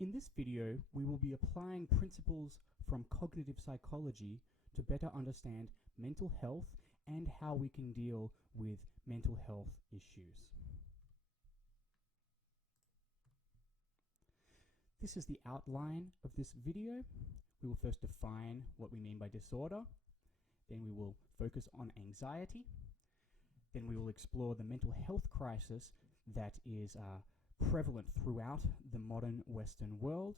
In this video, we will be applying principles from cognitive psychology to better understand mental health and how we can deal with mental health issues. This is the outline of this video. We will first define what we mean by disorder. Then we will focus on anxiety. Then we will explore the mental health crisis that is prevalent throughout the modern Western world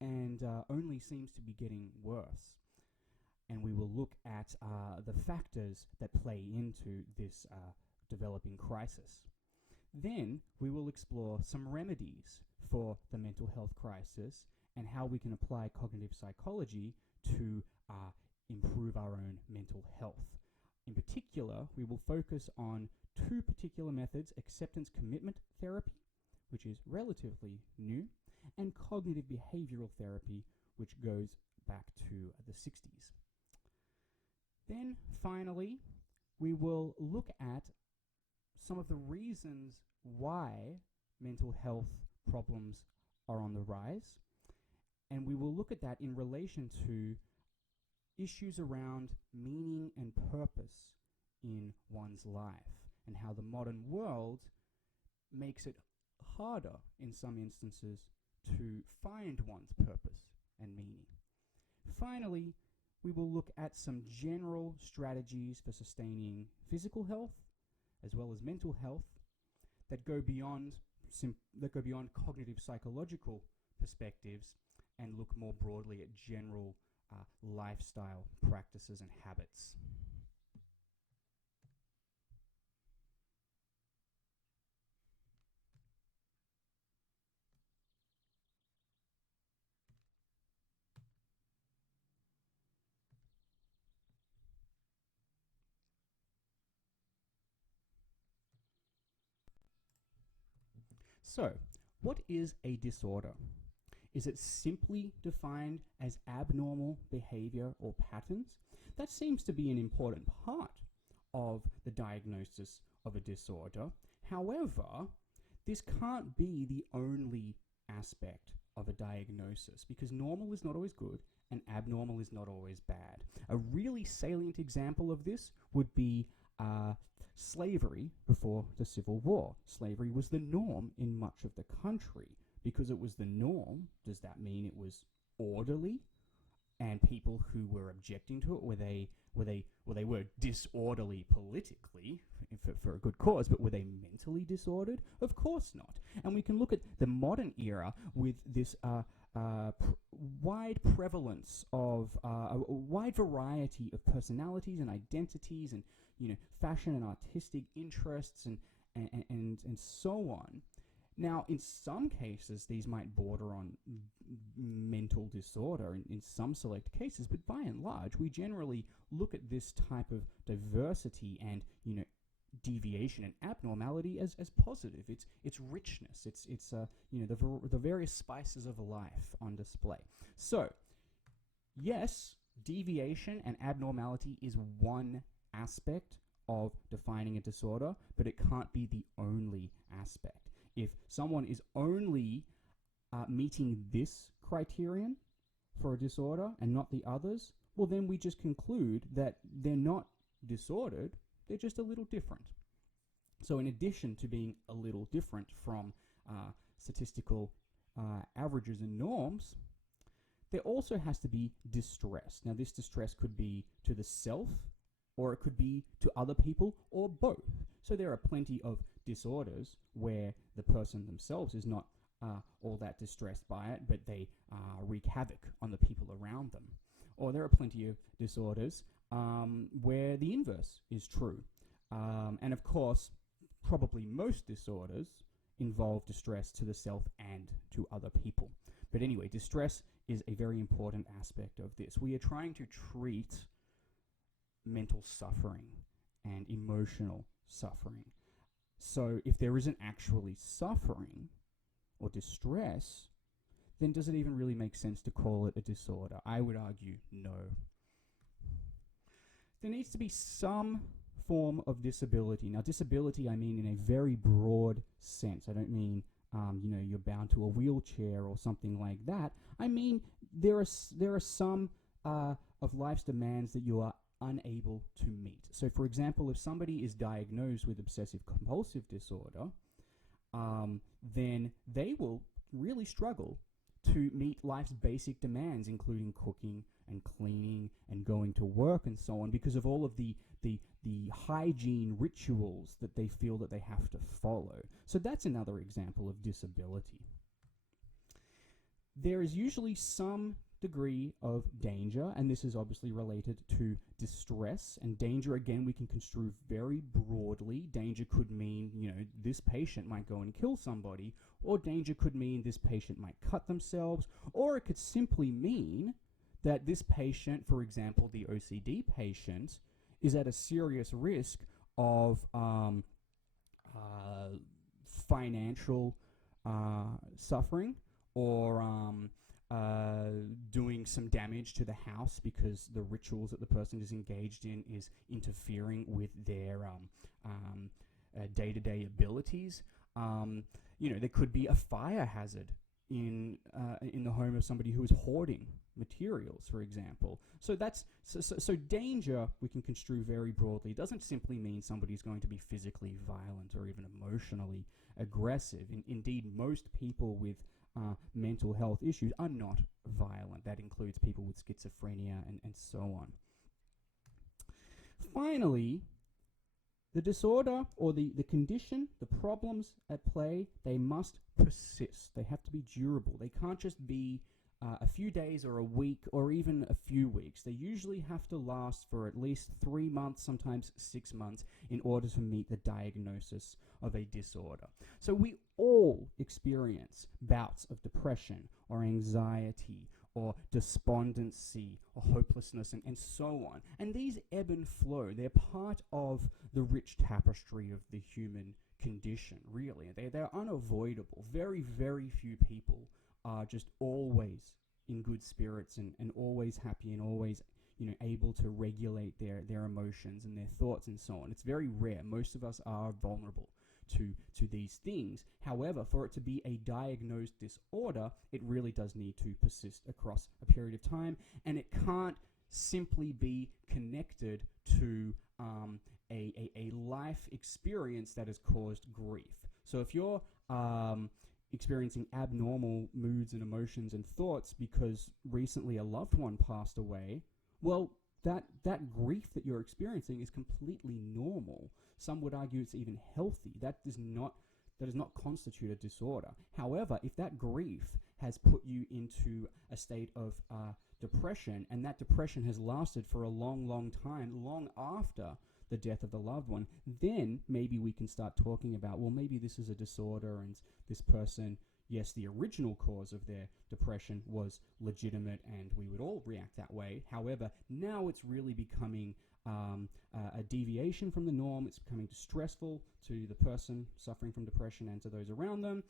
and only seems to be getting worse. And we will look at the factors that play into this developing crisis. Then we will explore some remedies for the mental health crisis and how we can apply cognitive psychology to improve our own mental health. In particular, we will focus on two particular methods: acceptance commitment therapy, which is relatively new, and cognitive behavioral therapy, which goes back to the 60s. Then finally, we will look at some of the reasons why mental health problems are on the rise, and we will look at that in relation to issues around meaning and purpose in one's life, and how the modern world makes it harder in some instances to find one's purpose and meaning. Finally, we will look at some general strategies for sustaining physical health as well as mental health that go beyond cognitive psychological perspectives and look more broadly at general lifestyle practices and habits. So, what is a disorder? Is it simply defined as abnormal behavior or patterns? That seems to be an important part of the diagnosis of a disorder. However, this can't be the only aspect of a diagnosis, because normal is not always good and abnormal is not always bad. A really salient example of this would be slavery before the Civil War. Slavery was the norm in much of the country. Because it was the norm, does that mean it was orderly? And people who were objecting to it, they were disorderly politically for a good cause, but were they mentally disordered? Of course not. And we can look at the modern era with this wide prevalence of a wide variety of personalities and identities, and fashion and artistic interests and so on. Now, in some cases, these might border on mental disorder in some select cases, but by and large, we generally look at this type of diversity and, deviation and abnormality as positive. It's richness. It's the various spices of life on display. So, yes, deviation and abnormality is one aspect of defining a disorder, but it can't be the only aspect. If someone is only meeting this criterion for a disorder and not the others, well, then we just conclude that they're not disordered, they're just a little different. So in addition to being a little different from statistical averages and norms, there also has to be distress. Now, this distress could be to the self, or it could be to other people, or both. So there are plenty of disorders where the person themselves is not all that distressed by it, but they wreak havoc on the people around them. Or there are plenty of disorders where the inverse is true. And of course, probably most disorders involve distress to the self and to other people. But anyway, distress is a very important aspect of this. We are trying to treat mental suffering and emotional suffering. So if there isn't actually suffering or distress, then does it even really make sense to call it a disorder? I would argue no. There needs to be some form of disability. Now, disability I mean in a very broad sense. I don't mean you're bound to a wheelchair or something like that. I mean, there are some of life's demands that you are unable to meet. So, for example, if somebody is diagnosed with obsessive compulsive disorder, then they will really struggle to meet life's basic demands, including cooking and cleaning and going to work and so on, because of all of the hygiene rituals that they feel that they have to follow. So that's another example of disability. There is usually some degree of danger, and this is obviously related to distress. And danger, again, we can construe very broadly. Danger could mean, this patient might go and kill somebody, or danger could mean this patient might cut themselves, or it could simply mean that this patient, for example, the OCD patient, is at a serious risk of financial suffering, or doing some damage to the house because the rituals that the person is engaged in is interfering with their day-to-day abilities. There could be a fire hazard in the home of somebody who is hoarding materials, for example. So danger we can construe very broadly. It doesn't simply mean somebody's going to be physically violent or even emotionally aggressive. Indeed, most people with mental health issues are not violent. That includes people with schizophrenia and so on. Finally, the disorder or the condition, the problems at play, they must persist. They have to be durable. They can't just be a few days or a week or even a few weeks. They usually have to last for at least 3 months, sometimes 6 months, in order to meet the diagnosis of a disorder. So we all experience bouts of depression or anxiety or despondency or hopelessness and so on. And these ebb and flow. They're part of the rich tapestry of the human condition, really. They're unavoidable. Very, very few people are just always in good spirits and always happy and always able to regulate their emotions and their thoughts and so on. It's very rare. Most of us are vulnerable to these things. However, for it to be a diagnosed disorder, it really does need to persist across a period of time, and it can't simply be connected to a life experience that has caused grief. So if you're experiencing abnormal moods and emotions and thoughts because recently a loved one passed away, well, that grief that you're experiencing is completely normal. Some would argue it's even healthy. That does not constitute a disorder. However, if that grief has put you into a state of depression, and that depression has lasted for a long, long time, long after the death of the loved one, then maybe we can start talking about, well, maybe this is a disorder, and this person, yes, the original cause of their depression was legitimate and we would all react that way. However, now it's really becoming a deviation from the norm. It's becoming distressful to the person suffering from depression and to those around them.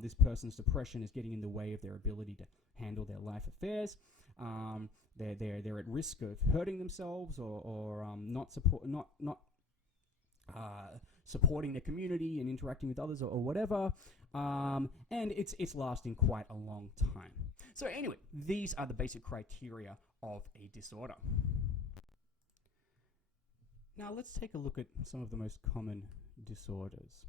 This person's depression is getting in the way of their ability to handle their life affairs. They're at risk of hurting themselves or not supporting their community and interacting with others or whatever. And it's lasting quite a long time. So anyway, these are the basic criteria of a disorder. Now let's take a look at some of the most common disorders.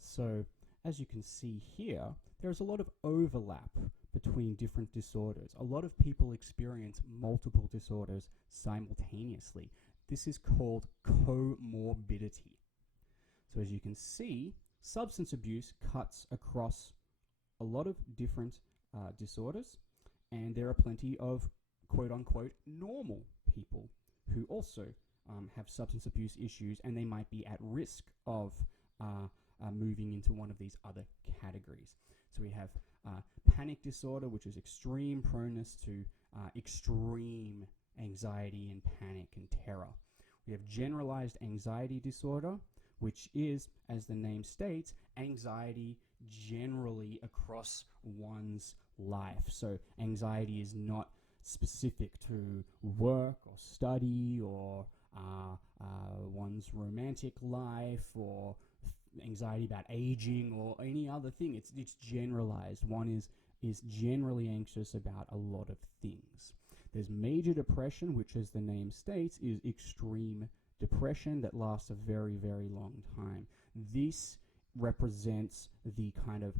So as you can see here, there's a lot of overlap between different disorders. A lot of people experience multiple disorders simultaneously. This is called comorbidity. So as you can see, substance abuse cuts across a lot of different disorders, and there are plenty of quote-unquote normal people who also have substance abuse issues, and they might be at risk of moving into one of these other categories. So we have panic disorder, which is extreme proneness to extreme anxiety and panic and terror. We have generalized anxiety disorder, which is, as the name states, anxiety generally across one's life. So anxiety is not specific to work or study or one's romantic life or anxiety about aging or any other thing. It's generalized. One is generally anxious about a lot of things. There's major depression, which, as the name states, is extreme depression that lasts a very, very long time. This represents the kind of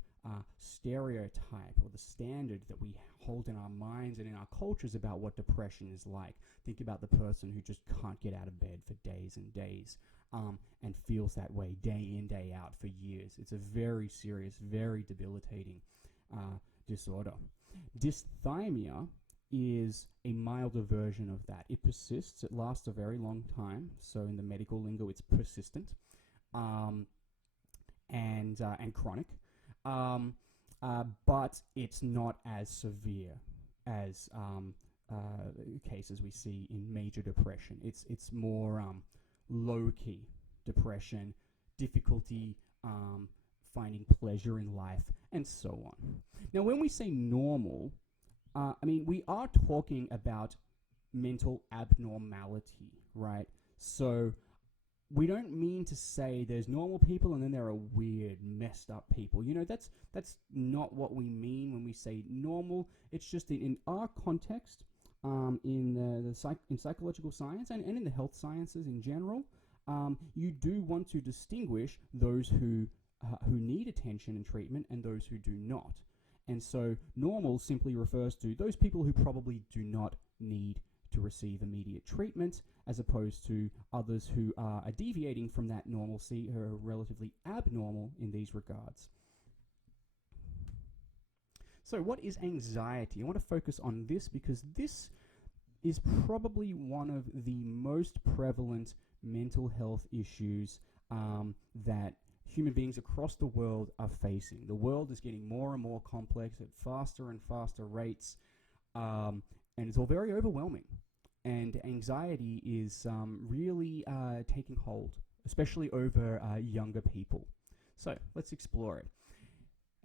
stereotype or the standard that we hold in our minds and in our cultures about what depression is like. Think about the person who just can't get out of bed for days and days and feels that way day in, day out for years. It's a very serious, very debilitating disorder. Dysthymia is a milder version of that. It persists. It lasts a very long time. So in the medical lingo, it's persistent and chronic. But it's not as severe as cases we see in major depression. It's more low-key depression, difficulty finding pleasure in life, and so on. Now, when we say normal, we are talking about mental abnormality, right? So we don't mean to say there's normal people and then there are weird, messed up people. That's not what we mean when we say normal. It's just in our context, in psychological science and in the health sciences in general, you do want to distinguish those who need attention and treatment and those who do not. And so normal simply refers to those people who probably do not need to receive immediate treatment, as opposed to others who are deviating from that normalcy, who are relatively abnormal in these regards. So what is anxiety? I want to focus on this because this is probably one of the most prevalent mental health issues that human beings across the world are facing. The world is getting more and more complex at faster and faster rates, and it's all very overwhelming. And anxiety is really taking hold, especially over younger people. So let's explore it.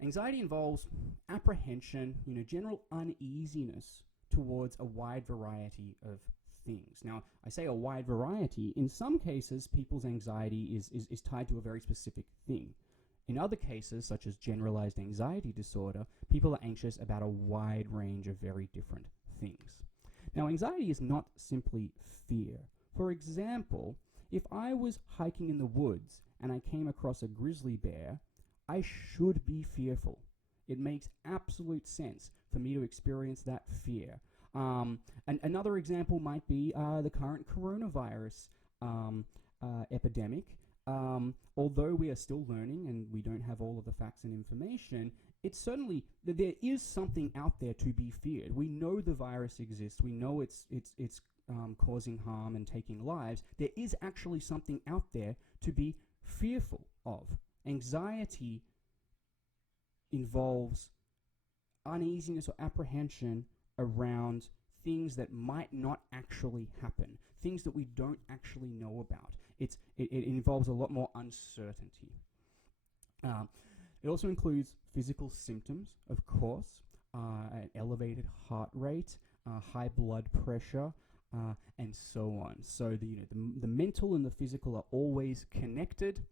Anxiety involves apprehension, general uneasiness towards a wide variety of things. Now, I say a wide variety. In some cases, people's anxiety is tied to a very specific thing. In other cases, such as generalized anxiety disorder, people are anxious about a wide range of very different things. Now, anxiety is not simply fear. For example, if I was hiking in the woods and I came across a grizzly bear, I should be fearful. It makes absolute sense for me to experience that fear. And another example might be the current coronavirus epidemic. Although we are still learning and we don't have all of the facts and information, it's certainly that there is something out there to be feared. We know the virus exists. We know it's causing harm and taking lives. There is actually something out there to be fearful of. Anxiety involves uneasiness or apprehension around things that might not actually happen, things that we don't actually know about. It involves a lot more uncertainty. It also includes physical symptoms, of course, an elevated heart rate, high blood pressure, and so on. So the mental and the physical are always connected,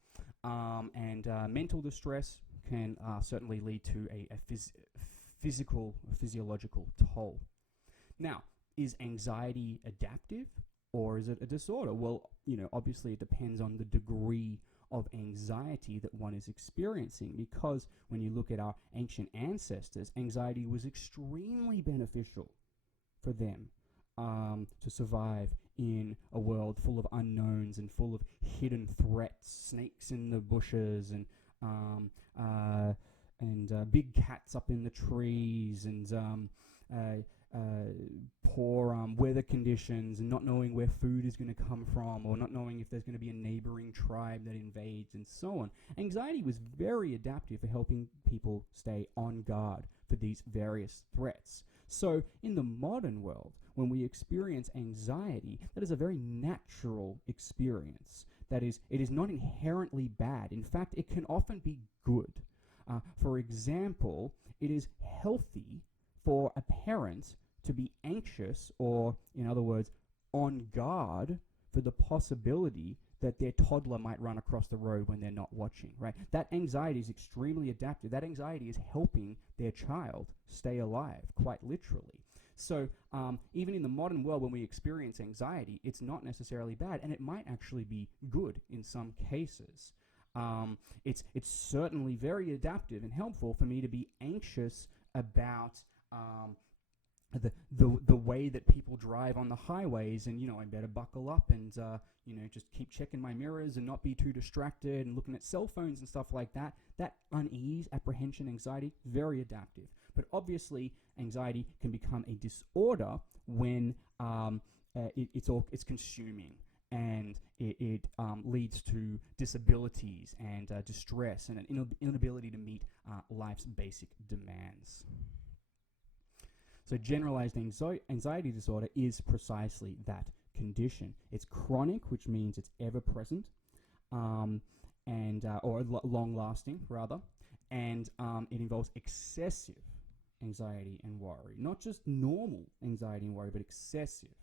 and mental distress can certainly lead to a physiological toll. Now, is anxiety adaptive or is it a disorder? Well, obviously it depends on the degree of anxiety that one is experiencing, because when you look at our ancient ancestors, anxiety was extremely beneficial for them to survive in a world full of unknowns and full of hidden threats, snakes in the bushes and big cats up in the trees, and poor weather conditions, and not knowing where food is going to come from, or not knowing if there's going to be a neighboring tribe that invades, and so on. Anxiety was very adaptive for helping people stay on guard for these various threats. So in the modern world, when we experience anxiety, that is a very natural experience. That is, it is not inherently bad. In fact, it can often be good. For example, it is healthy for a parent to be anxious, or in other words, on guard for the possibility that their toddler might run across the road when they're not watching, right? That anxiety is extremely adaptive. That anxiety is helping their child stay alive, quite literally. So even in the modern world, when we experience anxiety, it's not necessarily bad, and it might actually be good in some cases. It's certainly very adaptive and helpful for me to be anxious about the way that people drive on the highways, and I better buckle up and just keep checking my mirrors and not be too distracted and looking at cell phones and stuff like that. That unease, apprehension, anxiety, very adaptive. But obviously, anxiety can become a disorder when it's consuming, and it leads to disabilities and distress and an inability to meet life's basic demands. So generalized anxiety disorder is precisely that condition. It's chronic, which means it's ever present, or long-lasting, rather, and it involves excessive anxiety and worry. Not just normal anxiety and worry, but excessive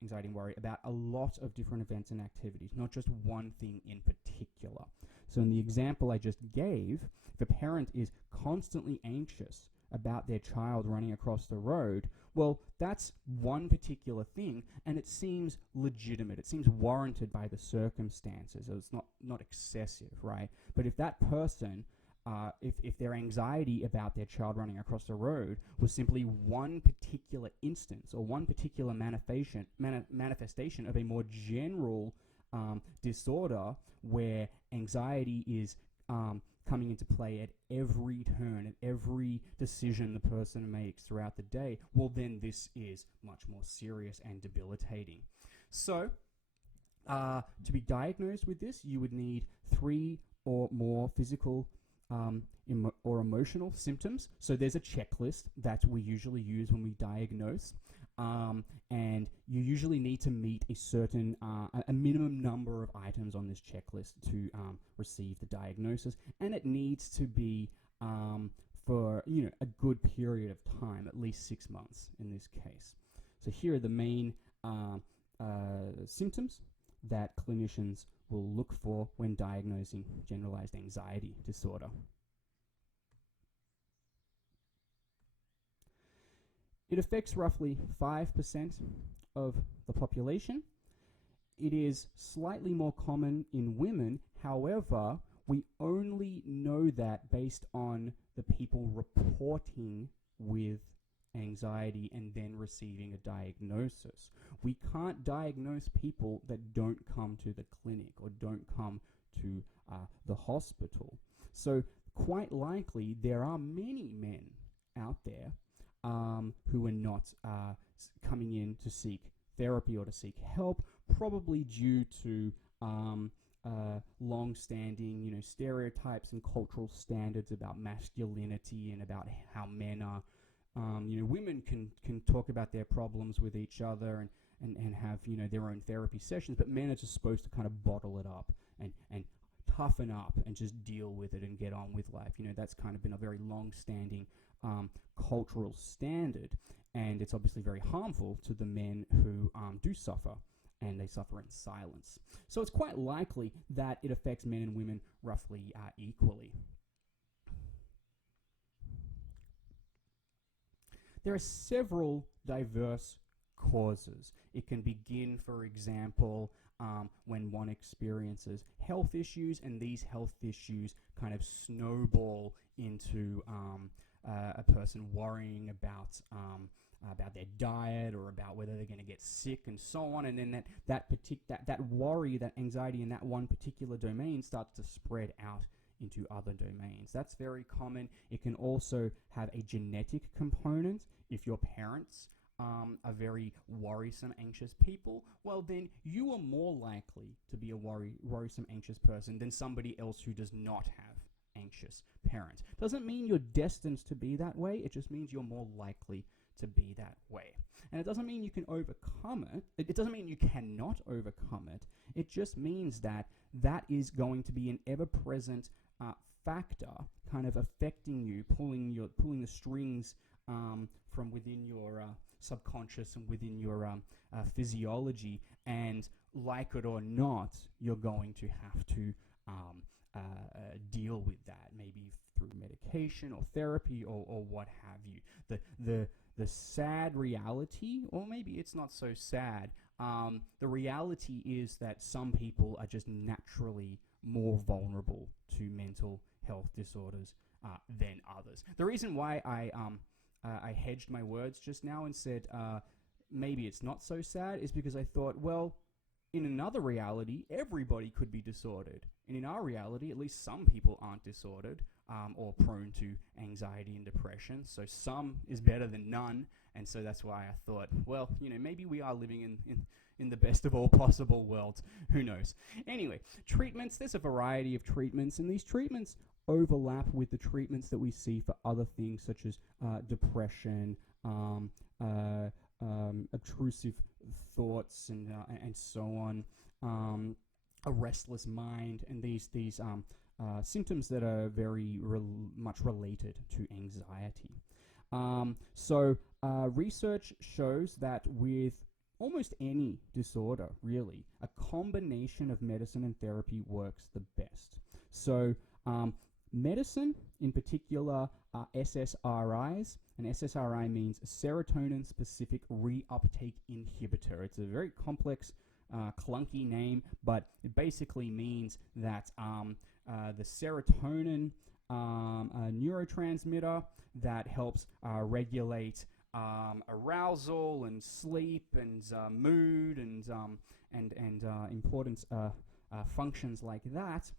anxiety and worry about a lot of different events and activities, not just one thing in particular. So in the example I just gave, if a parent is constantly anxious about their child running across the road, well, that's one particular thing, and it seems legitimate. It seems warranted by the circumstances. It's not excessive, right? But if that person, if their anxiety about their child running across the road was simply one particular instance or one particular manifestation of a more general disorder where anxiety is coming into play at every turn, at every decision the person makes throughout the day, well, then this is much more serious and debilitating. So, to be diagnosed with this, you would need 3 or more physical or emotional symptoms. So there's a checklist that we usually use when we diagnose. And you usually need to meet a certain, a minimum number of items on this checklist to receive the diagnosis, and it needs to be for a good period of time, at least 6 months in this case. So here are the main symptoms that clinicians will look for when diagnosing generalized anxiety disorder. It affects roughly 5% of the population. It is slightly more common in women. However, we only know that based on the people reporting with anxiety and then receiving a diagnosis. We can't diagnose people that don't come to the clinic or don't come to the hospital. So quite likely there are many men out there who are not coming in to seek therapy or to seek help, probably due to long-standing, stereotypes and cultural standards about masculinity and about how men are. Women can talk about their problems with each other and have their own therapy sessions, but men are just supposed to kind of bottle it up and toughen up and just deal with it and get on with life. That's kind of been a very long-standing cultural standard, and it's obviously very harmful to the men who do suffer, and they suffer in silence. So it's quite likely that it affects men and women roughly equally. There are several diverse causes. It can begin, for example, when one experiences health issues, and these health issues kind of snowball into a person worrying about their diet or about whether they're going to get sick and so on, and then that worry, that anxiety in that one particular domain starts to spread out into other domains. That's very common. It can also have a genetic component. If your parents are very worrisome, anxious people, well, then you are more likely to be a worrisome, anxious person than somebody else who does not have anxious parents. Doesn't mean you're destined to be that way. It just means you're more likely to be that way. And it doesn't mean you can overcome it. It doesn't mean you cannot overcome it. It just means that that is going to be an ever-present factor, kind of affecting you, pulling the strings from within your subconscious and within your physiology, and like it or not, you're going to have to deal with that, maybe through medication or therapy or what have you. The sad reality, or maybe it's not so sad, the reality is that some people are just naturally more vulnerable to mental health disorders than others. The reason why I hedged my words just now and said maybe it's not so sad is because I thought, well, in another reality, everybody could be disordered. And in our reality, at least some people aren't disordered or prone to anxiety and depression. So some is better than none. And so that's why I thought, well, maybe we are living in the best of all possible worlds. Who knows? Anyway, treatments. There's a variety of treatments, and these treatments overlap with the treatments that we see for other things such as depression, obtrusive thoughts, and so on, a restless mind, and these symptoms that are very much related to anxiety. So research shows that with almost any disorder, really, a combination of medicine and therapy works the best. So medicine, in particular, SSRIs, and SSRI means serotonin-specific reuptake inhibitor. It's a very complex, clunky name, but it basically means that the serotonin neurotransmitter that helps regulate arousal and sleep and mood and important functions like that.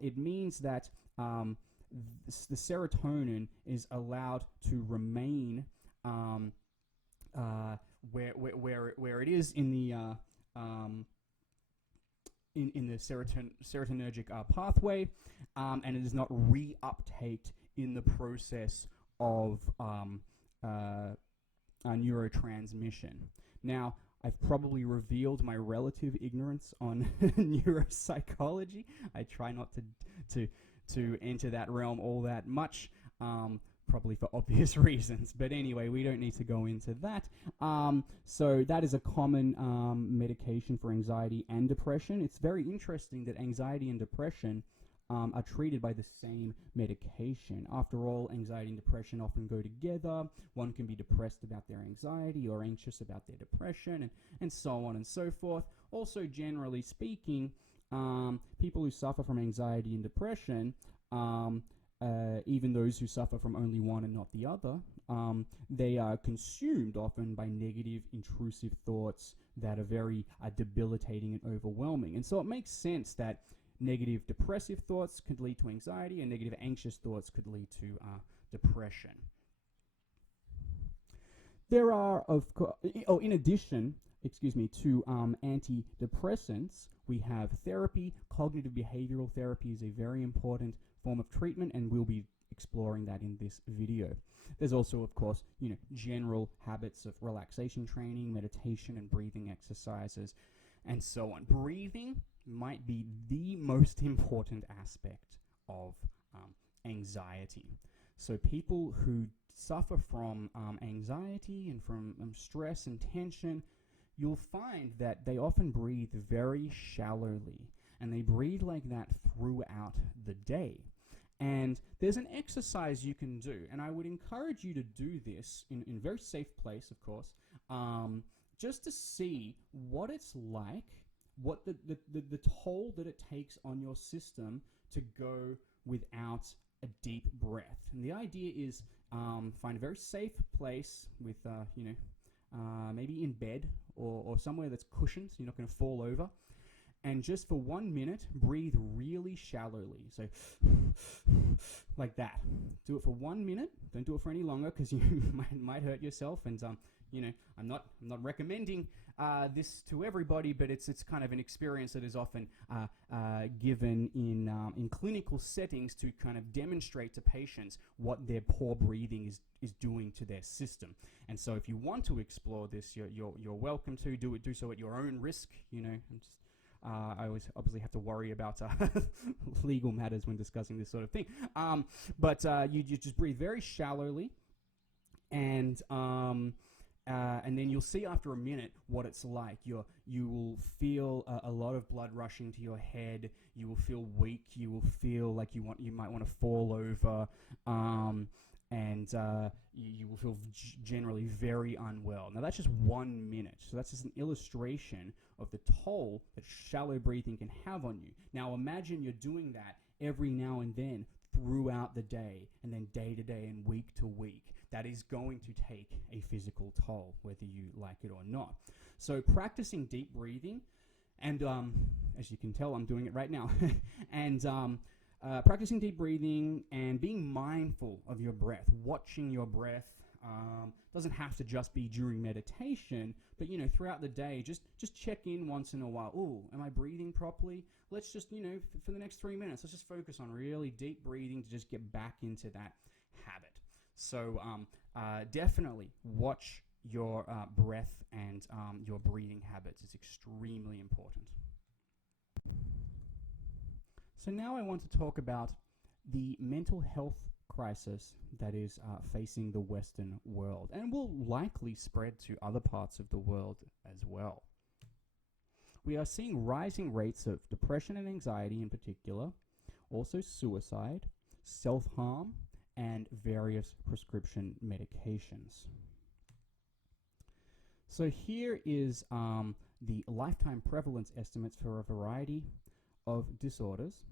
It means that the serotonin is allowed to remain where it is in the in the serotonergic pathway, and it is not reuptaked in the process of neurotransmission. Now, I've probably revealed my relative ignorance on neuropsychology. I try not to enter that realm all that much, probably for obvious reasons. But anyway, we don't need to go into that. So that is a common medication for anxiety and depression. It's very interesting that anxiety and depression are treated by the same medication. After all, anxiety and depression often go together. One can be depressed about their anxiety or anxious about their depression, and so on and so forth. Also, generally speaking, people who suffer from anxiety and depression, even those who suffer from only one and not the other, they are consumed often by negative, intrusive thoughts that are very debilitating and overwhelming. And so it makes sense that negative depressive thoughts could lead to anxiety, and negative anxious thoughts could lead to depression. There are, of course, in addition, to antidepressants, we have therapy. Cognitive behavioral therapy is a very important form of treatment, and we'll be exploring that in this video. There's also, of course, general habits of relaxation training, meditation, and breathing exercises, and so on. Breathing might be the most important aspect of anxiety. So people who suffer from anxiety and from stress and tension, you'll find that they often breathe very shallowly, and they breathe like that throughout the day. And there's an exercise you can do, and I would encourage you to do this in a very safe place, of course, just to see what it's like, what the toll that it takes on your system to go without a deep breath. And the idea is find a very safe place with, maybe in bed or somewhere that's cushioned so you're not going to fall over. And just for 1 minute, breathe really shallowly. So, like that. Do it for 1 minute. Don't do it for any longer because you might hurt yourself. And I'm not recommending this to everybody, but it's kind of an experience that is often given in clinical settings to kind of demonstrate to patients what their poor breathing is doing to their system. And so, if you want to explore this, you're welcome to do so at your own risk. I always obviously have to worry about legal matters when discussing this sort of thing. But you just breathe very shallowly, and and then you'll see after a minute what it's like. You will feel a lot of blood rushing to your head. You will feel weak. You will feel like you might want to fall over, and you will feel generally very unwell. Now that's just 1 minute, so that's just an illustration of the toll that shallow breathing can have on you. Now imagine you're doing that every now and then throughout the day, and then day to day and week to week. That is going to take a physical toll, whether you like it or not. So practicing deep breathing, and as you can tell, I'm doing it right now, and practicing deep breathing and being mindful of your breath, watching your breath. Doesn't have to just be during meditation, but throughout the day, just check in once in a while. Oh, am I breathing properly? Let's just for the next 3 minutes, let's just focus on really deep breathing to just get back into that habit. So definitely watch your breath and your breathing habits. It's extremely important. So now I want to talk about the mental health crisis that is facing the Western world, and will likely spread to other parts of the world as well. We are seeing rising rates of depression and anxiety in particular, also suicide, self-harm, and various prescription medications. So here is the lifetime prevalence estimates for a variety of disorders,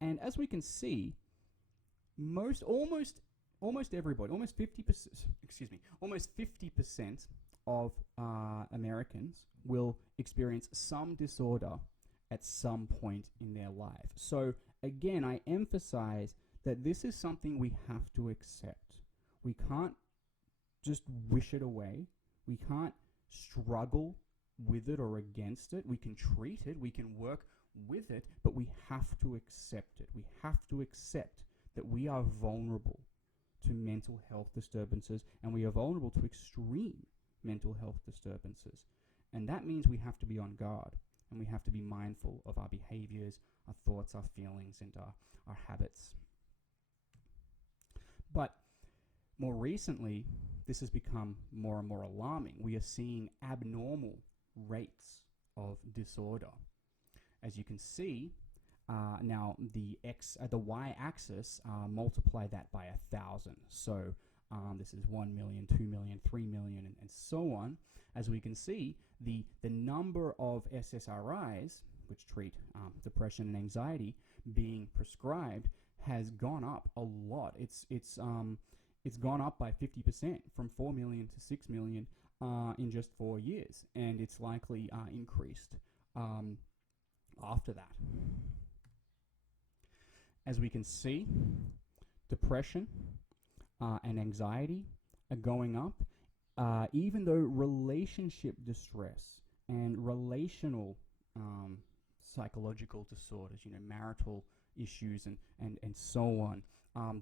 and as we can see, almost everybody, almost 50% of Americans will experience some disorder at some point in their life. So again, I emphasize that this is something we have to accept. We can't just wish it away. We can't struggle with it or against it. We can treat it, we can work with it, but we have to accept it. We have to accept that we are vulnerable to mental health disturbances, and we are vulnerable to extreme mental health disturbances. And that means we have to be on guard, and we have to be mindful of our behaviors, our thoughts, our feelings, and our habits. But more recently, this has become more and more alarming. We are seeing abnormal rates of disorder. As you can see, now the y-axis, multiply that by 1,000. So this is 1 million, 2 million, 3 million, and so on. As we can see, the number of SSRIs, which treat depression and anxiety, being prescribed has gone up a lot. It's gone up by 50%, from 4 million to 6 million in just 4 years, and it's likely increased after that. As we can see, depression and anxiety are going up, even though relationship distress and relational psychological disorders, marital issues and so on,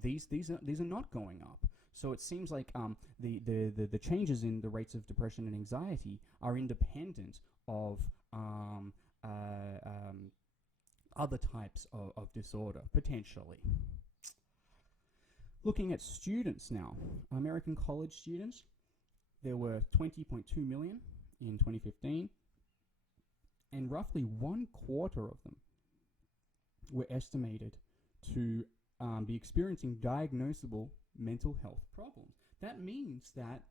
these are not going up. So it seems like the changes in the rates of depression and anxiety are independent of other types of disorder, potentially. Looking at students now, American college students, there were 20.2 million in 2015, and roughly 1/4 of them were estimated to be experiencing diagnosable mental health problems. That means that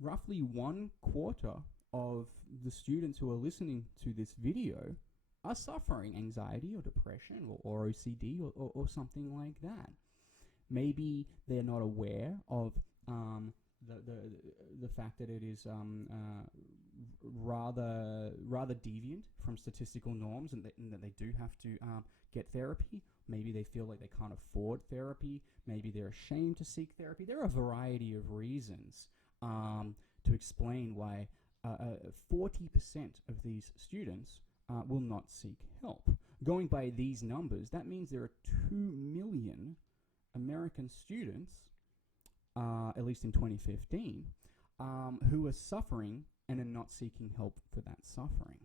roughly 1/4 of the students who are listening to this video are suffering anxiety or depression or OCD or something like that. Maybe they're not aware of the fact that it is rather deviant from statistical norms, and that they do have to get therapy. Maybe they feel like they can't afford therapy. Maybe they're ashamed to seek therapy. There are a variety of reasons to explain why 40% of these students will not seek help. Going by these numbers, that means there are 2 million American students, at least in 2015, who are suffering and are not seeking help for that suffering.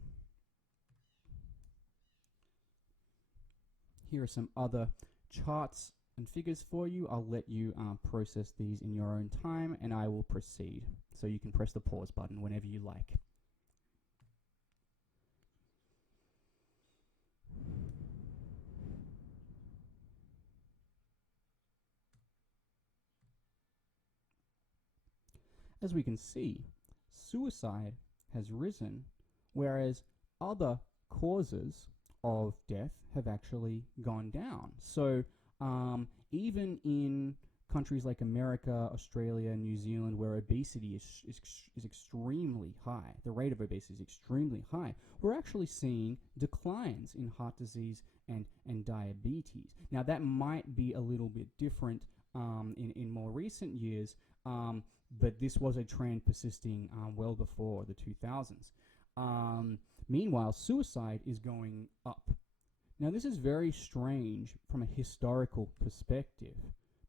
Here are some other charts and figures for you. I'll let you process these in your own time, and I will proceed. So you can press the pause button whenever you like. As we can see, suicide has risen, whereas other causes of death have actually gone down. So even in countries like America, Australia, New Zealand, where obesity is extremely high, the rate of obesity is extremely high, we're actually seeing declines in heart disease and diabetes. Now, that might be a little bit different in more recent years, but this was a trend persisting well before the 2000s. Meanwhile, suicide is going up. Now, this is very strange from a historical perspective,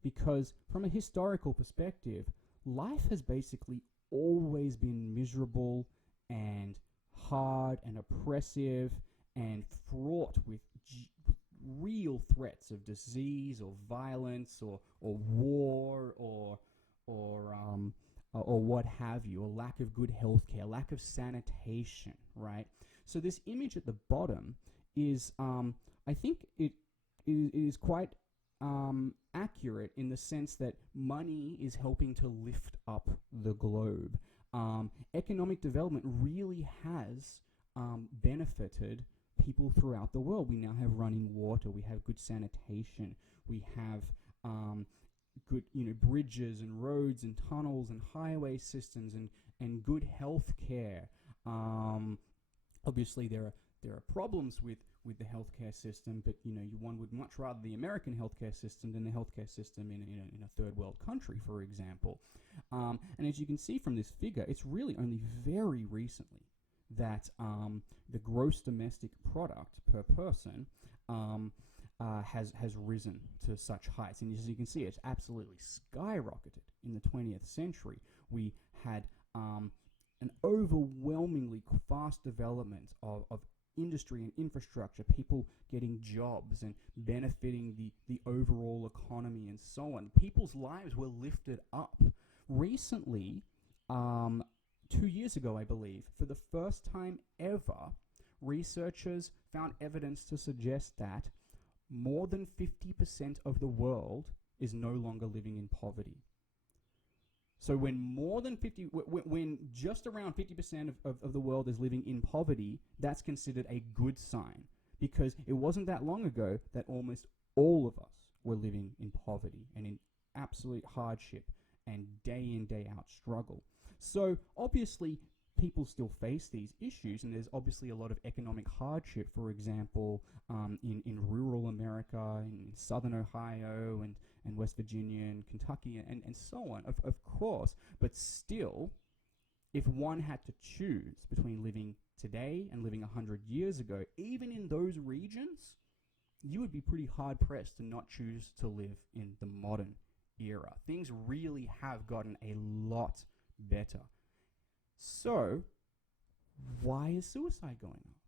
because from a historical perspective, life has basically always been miserable and hard and oppressive and fraught with real threats of disease or violence or war or what have you, a lack of good healthcare, lack of sanitation, right? So this image at the bottom is, I think it is quite accurate in the sense that money is helping to lift up the globe. Economic development really has benefited people throughout the world. We now have running water, we have good sanitation, we have good, bridges and roads and tunnels and highway systems and good health care. Obviously, there are problems with the healthcare system, but one would much rather the American healthcare system than the healthcare system in a third world country, for example. And as you can see from this figure, it's really only very recently that the gross domestic product per person has risen to such heights. And as you can see, it's absolutely skyrocketed in the 20th century. We had an overwhelmingly fast development of industry and infrastructure, people getting jobs and benefiting the overall economy and so on. People's lives were lifted up. Recently, 2 years ago, I believe, for the first time ever, researchers found evidence to suggest that more than 50% of the world is no longer living in poverty. So when just around 50% of the world is living in poverty, that's considered a good sign, because it wasn't that long ago that almost all of us were living in poverty and in absolute hardship and day in, day out struggle. So obviously people still face these issues, and there's obviously a lot of economic hardship, for example, in rural America, in southern Ohio and West Virginia and Kentucky and so on, of course. But still, if one had to choose between living today and living 100 years ago, even in those regions, you would be pretty hard-pressed to not choose to live in the modern era. Things really have gotten a lot better. So, why is suicide going up?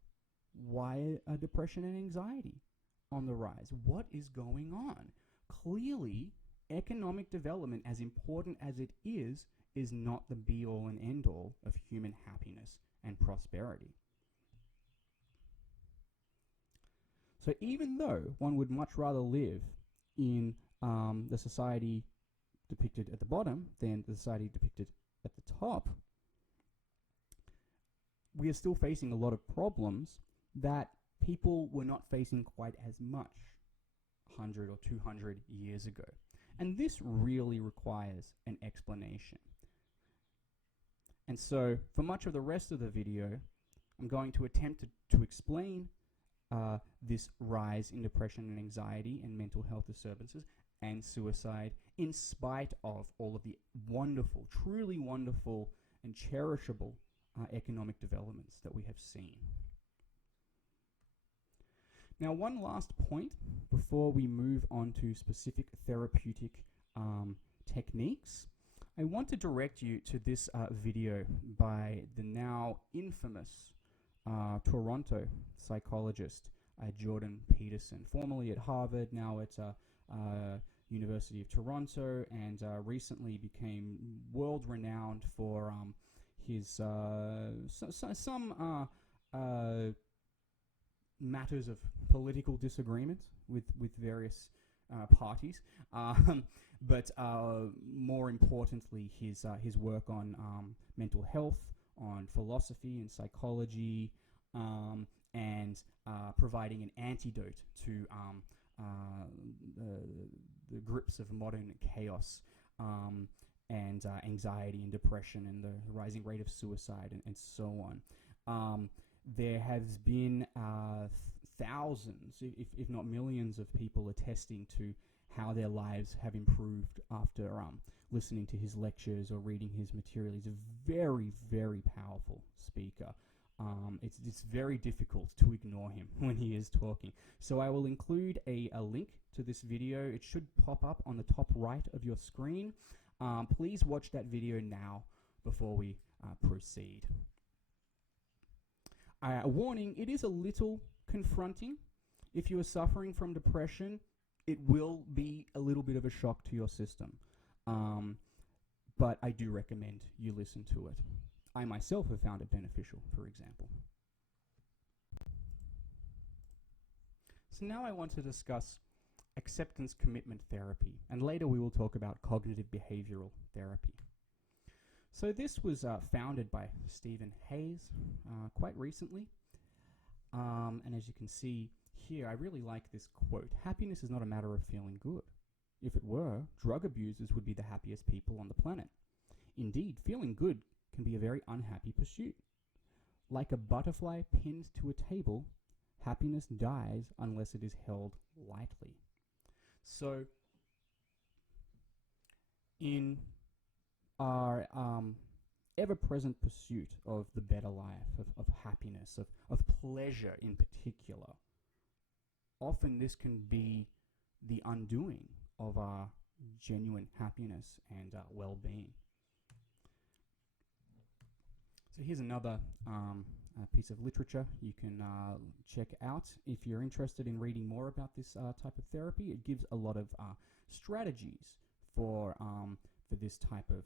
Why are depression and anxiety on the rise? What is going on? Clearly, economic development, as important as it is not the be-all and end-all of human happiness and prosperity. So even though one would much rather live in the society depicted at the bottom than the society depicted at the top, we are still facing a lot of problems that people were not facing quite as much 100 or 200 years ago. And this really requires an explanation. And so, for much of the rest of the video, I'm going to attempt to explain this rise in depression and anxiety and mental health disturbances and suicide, in spite of all of the wonderful, truly wonderful and cherishable economic developments that we have seen. Now, one last point before we move on to specific therapeutic techniques. I want to direct you to this video by the now infamous Toronto psychologist Jordan Peterson, formerly at Harvard, now at University of Toronto, and recently became world renowned for his some matters of political disagreement with various parties, but more importantly, his work on mental health, on philosophy and psychology, and providing an antidote to the grips of modern chaos, and anxiety and depression and the rising rate of suicide and so on. There has been thousands, if not millions, of people attesting to how their lives have improved after listening to his lectures or reading his material. He's a very, very powerful speaker. It's very difficult to ignore him when he is talking. So I will include a link to this video. It should pop up on the top right of your screen. Please watch that video now before we proceed. A warning, it is a little confronting. If you are suffering from depression, it will be a little bit of a shock to your system. But I do recommend you listen to it. I myself have found it beneficial, for example. So now I want to discuss acceptance commitment therapy, and later we will talk about cognitive behavioral therapy. So this was founded by Stephen Hayes quite recently, and as you can see here, I really like this quote: "Happiness is not a matter of feeling good. If it were, drug abusers would be the happiest people on the planet. Indeed, feeling good can be a very unhappy pursuit. Like a butterfly pinned to a table, happiness dies unless it is held lightly." So, in our ever-present pursuit of the better life, of happiness, of pleasure in particular, often this can be the undoing of our genuine happiness and well-being. So here's another piece of literature you can check out if you're interested in reading more about this type of therapy. It gives a lot of strategies for this type of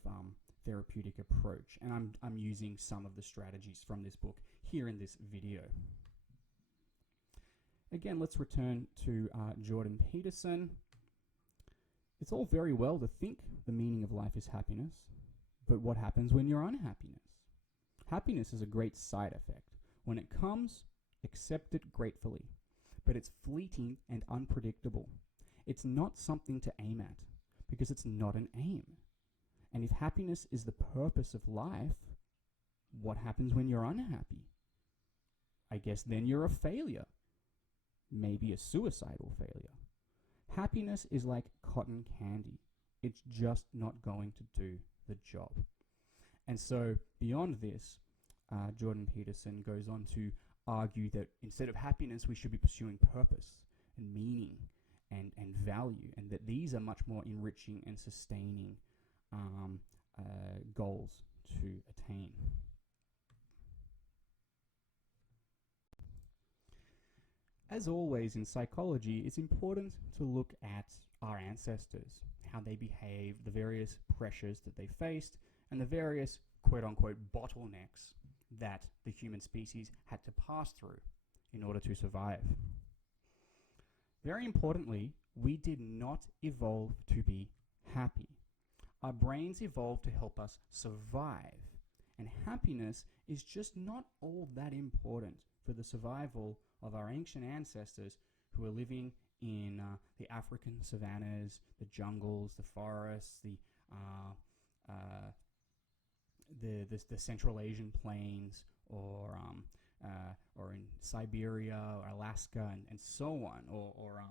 therapeutic approach, and I'm using some of the strategies from this book here in this video. Again, let's return to Jordan Peterson. It's all very well to think the meaning of life is happiness, but what happens when you're unhappiness? Happiness is a great side effect. When it comes, accept it gratefully, but it's fleeting and unpredictable. It's not something to aim at, because it's not an aim. And if happiness is the purpose of life, what happens when you're unhappy? I guess then you're a failure. Maybe a suicidal failure. Happiness is like cotton candy. It's just not going to do the job. And so beyond this, Jordan Peterson goes on to argue that instead of happiness, we should be pursuing purpose and meaning and value, and that these are much more enriching and sustaining goals to attain. As always in psychology, it's important to look at our ancestors, how they behaved, the various pressures that they faced, and the various quote-unquote bottlenecks that the human species had to pass through in order to survive. Very importantly, we did not evolve to be happy. Our brains evolved to help us survive, and happiness is just not all that important for the survival of our ancient ancestors who were living in the African savannas, the jungles, the forests, the Central Asian plains, or in Siberia or Alaska and so on, or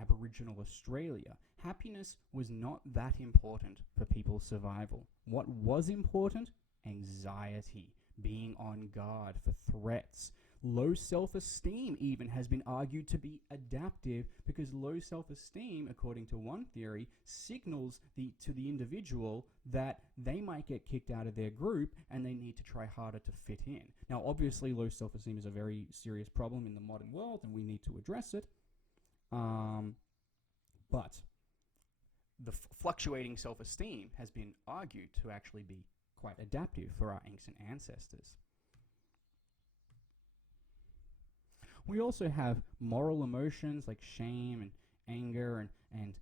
Aboriginal Australia. Happiness was not that important for people's survival. What was important? Anxiety, being on guard for threats. Low self-esteem even has been argued to be adaptive, because low self-esteem, according to one theory, signals to the individual that they might get kicked out of their group and they need to try harder to fit in. Now, obviously, low self-esteem is a very serious problem in the modern world and we need to address it. But the fluctuating self-esteem has been argued to actually be quite adaptive for our ancient ancestors. We also have moral emotions like shame and anger and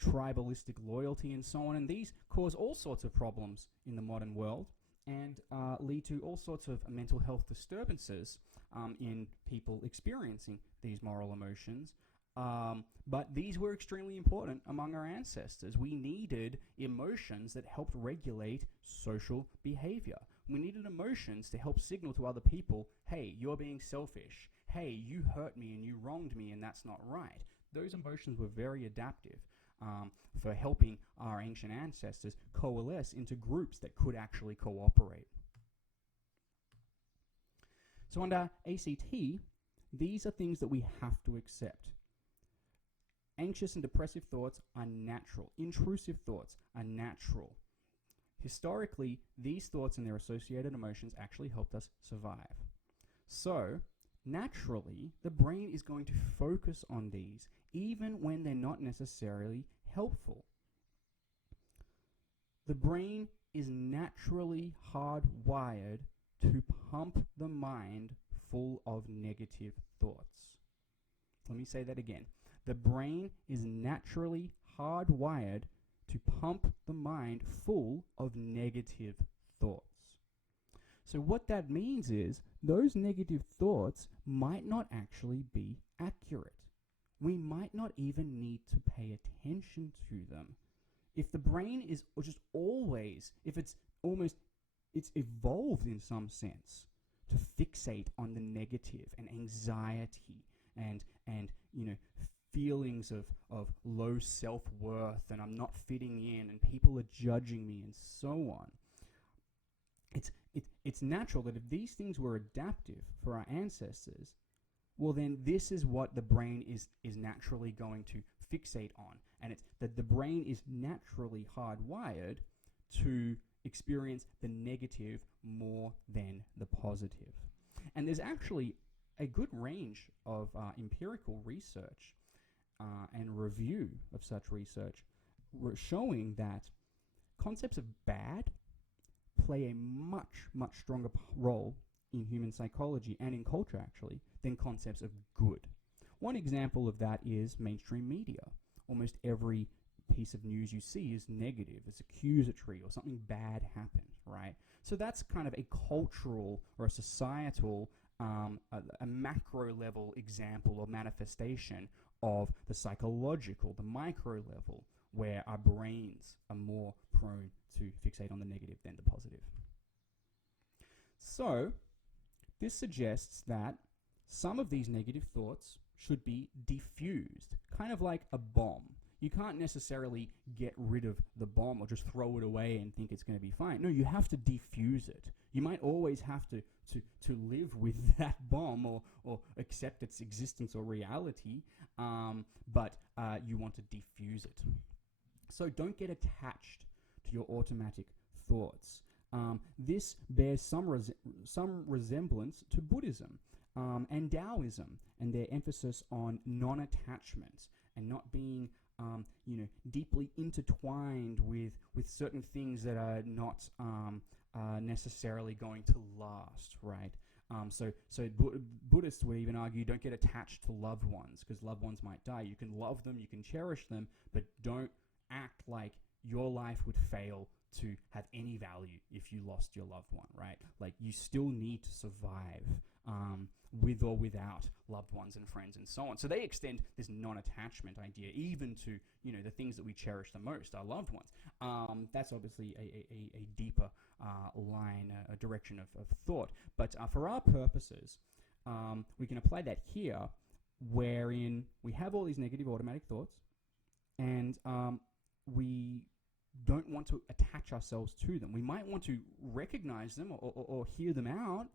tribalistic loyalty and so on, and these cause all sorts of problems in the modern world and lead to all sorts of mental health disturbances in people experiencing these moral emotions. But these were extremely important among our ancestors. We needed emotions that helped regulate social behavior. We needed emotions to help signal to other people, hey, you're being selfish. Hey, you hurt me and you wronged me and that's not right. Those emotions were very adaptive for helping our ancient ancestors coalesce into groups that could actually cooperate. So under ACT, these are things that we have to accept. Anxious and depressive thoughts are natural. Intrusive thoughts are natural. Historically, these thoughts and their associated emotions actually helped us survive. So, naturally, the brain is going to focus on these, even when they're not necessarily helpful. The brain is naturally hardwired to pump the mind full of negative thoughts. Let me say that again. The brain is naturally hardwired to pump the mind full of negative thoughts. So what that means is those negative thoughts might not actually be accurate. We might not even need to pay attention to them. If the brain is just always, if it's evolved in some sense to fixate on the negative and anxiety and feelings of low self-worth and I'm not fitting in and people are judging me and so on. It's natural that if these things were adaptive for our ancestors, well then this is what the brain is naturally going to fixate on. And it's that the brain is naturally hardwired to experience the negative more than the positive. And there's actually a good range of empirical research and review of such research showing that concepts of bad play a much stronger role in human psychology and in culture actually than concepts of good. One example of that is mainstream media. Almost every piece of news you see is negative, it's accusatory, or something bad happened, right? So that's kind of a cultural or a societal, a macro level example or manifestation of the psychological, the micro level, where our brains are more prone to fixate on the negative than the positive. So, this suggests that some of these negative thoughts should be diffused, kind of like a bomb. You can't necessarily get rid of the bomb or just throw it away and think it's going to be fine. No, you have to diffuse it. You might always have to live with that bomb or accept its existence or reality, but you want to diffuse it. So don't get attached to your automatic thoughts. This bears some resemblance to Buddhism and Taoism and their emphasis on non-attachment and not being deeply intertwined with certain things that are not necessarily going to last, right? So Buddhists would even argue don't get attached to loved ones because loved ones might die. You can love them, you can cherish them, but don't act like your life would fail to have any value if you lost your loved one, right? Like you still need to survive with or without loved ones and friends and so on. So they extend this non-attachment idea even to the things that we cherish the most, our loved ones. That's obviously a deeper line, a direction of thought. But for our purposes, we can apply that here, wherein we have all these negative automatic thoughts, and we don't want to attach ourselves to them. We might want to recognize them or hear them out,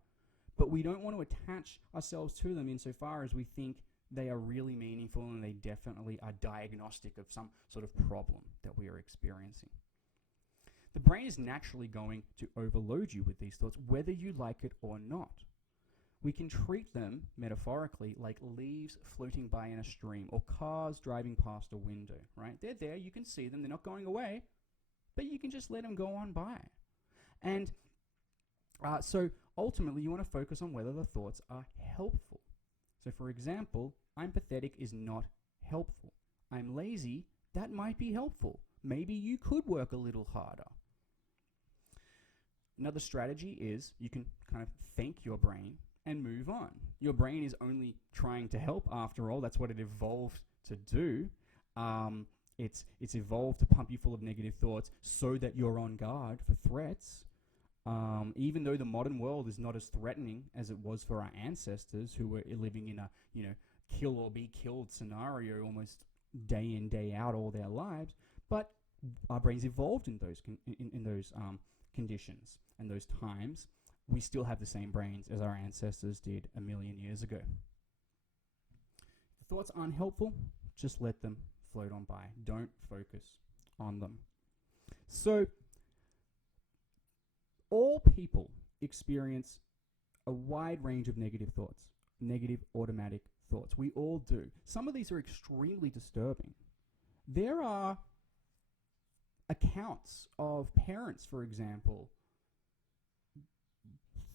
but we don't want to attach ourselves to them insofar as we think they are really meaningful and they definitely are diagnostic of some sort of problem that we are experiencing. The brain is naturally going to overload you with these thoughts, whether you like it or not. we can treat them, metaphorically, like leaves floating by in a stream or cars driving past a window, right? They're there, you can see them, they're not going away, but you can just let them go on by. And so ultimately, you want to focus on whether the thoughts are helpful. So for example, I'm pathetic is not helpful. I'm lazy, that might be helpful. Maybe you could work a little harder. Another strategy is you can kind of thank your brain and move on. Your brain is only trying to help after all. That's what it evolved to do. It's evolved to pump you full of negative thoughts so that you're on guard for threats. Even though the modern world is not as threatening as it was for our ancestors who were living in a, kill or be killed scenario almost day in, day out all their lives, but our brains evolved in those conditions and those times. We still have the same brains as our ancestors did 1 million years ago. If the thoughts aren't helpful, just let them float on by. Don't focus on them. So, all people experience a wide range of negative thoughts, negative automatic thoughts. We all do. Some of these are extremely disturbing. There are accounts of parents, for example,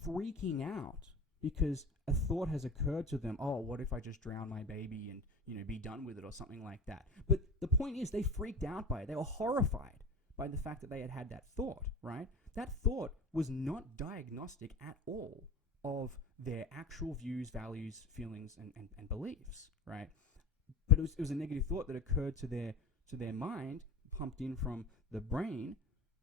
freaking out because a thought has occurred to them, oh, what if I just drown my baby and, be done with it or something like that. But the point is they freaked out by it. They were horrified by the fact that they had that thought, right? That thought was not diagnostic at all of their actual views, values, feelings, and beliefs, right? But it was a negative thought that occurred to their mind, pumped in from the brain.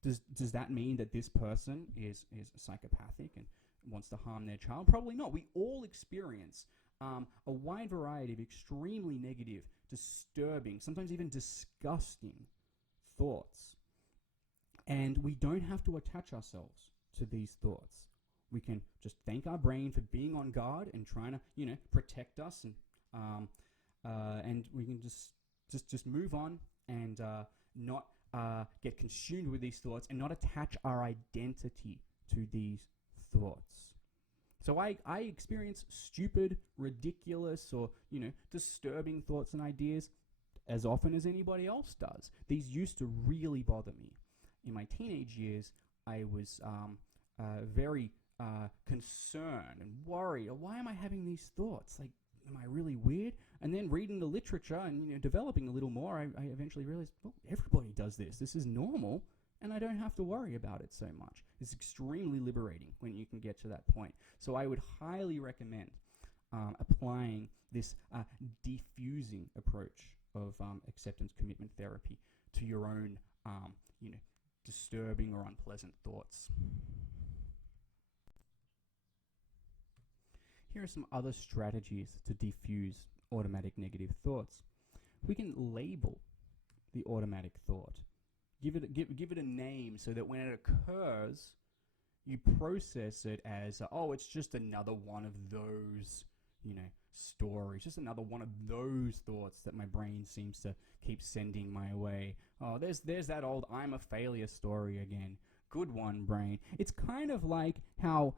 Does that mean that this person is psychopathic and wants to harm their child? Probably not. We all experience a wide variety of extremely negative, disturbing, sometimes even disgusting thoughts. And we don't have to attach ourselves to these thoughts. We can just thank our brain for being on guard and trying to, protect us, and we can just move on and not get consumed with these thoughts and not attach our identity to these thoughts. So I experience stupid, ridiculous, or disturbing thoughts and ideas as often as anybody else does. These used to really bother me. In my teenage years, I was very concerned and worried. Why am I having these thoughts? Like, am I really weird? And then reading the literature and developing a little more, I eventually realized, well, everybody does this. This is normal, and I don't have to worry about it so much. It's extremely liberating when you can get to that point. So I would highly recommend applying this diffusing approach of acceptance commitment therapy to your own, disturbing or unpleasant thoughts. Here are some other strategies to diffuse automatic negative thoughts. We can label the automatic thought. Give it a name so that when it occurs, you process it as, it's just another one of those, stories, just another one of those thoughts that my brain seems to keep sending my way. Oh, there's that old I'm a failure story again. Good one, brain. It's kind of like how,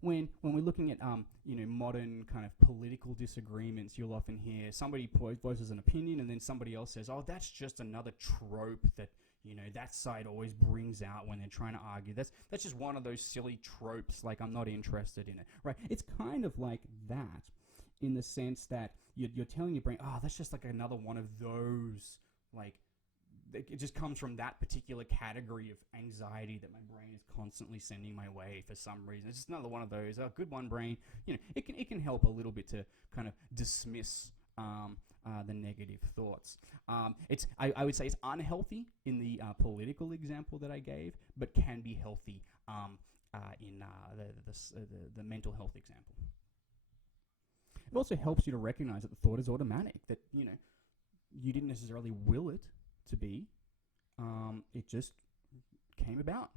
when we're looking at, modern kind of political disagreements, you'll often hear somebody voices an opinion and then somebody else says, oh, that's just another trope that, that side always brings out when they're trying to argue. That's just one of those silly tropes, like I'm not interested in it, right? It's kind of like that in the sense that you're telling your brain, oh, that's just like another one of those, like, it just comes from that particular category of anxiety that my brain is constantly sending my way for some reason. It's just another one of those. Oh, good one, brain. It can help a little bit to kind of dismiss the negative thoughts. I would say it's unhealthy in the political example that I gave, but can be healthy in the mental health example. It also helps you to recognize that the thought is automatic, that you didn't necessarily will it to be. It just came about.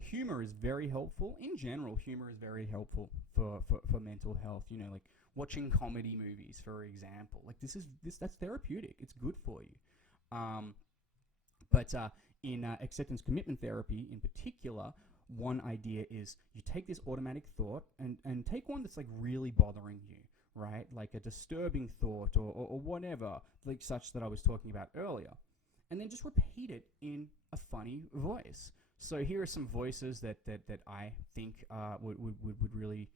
Humor is very helpful. In general, humor is very helpful for mental health. Like watching comedy movies, for example. Like that's therapeutic. It's good for you. But in acceptance commitment therapy in particular, one idea is you take this automatic thought and take one that's like really bothering you, right? Like a disturbing thought or whatever, like such that I was talking about earlier. And then just repeat it in a funny voice. So here are some voices that I think would really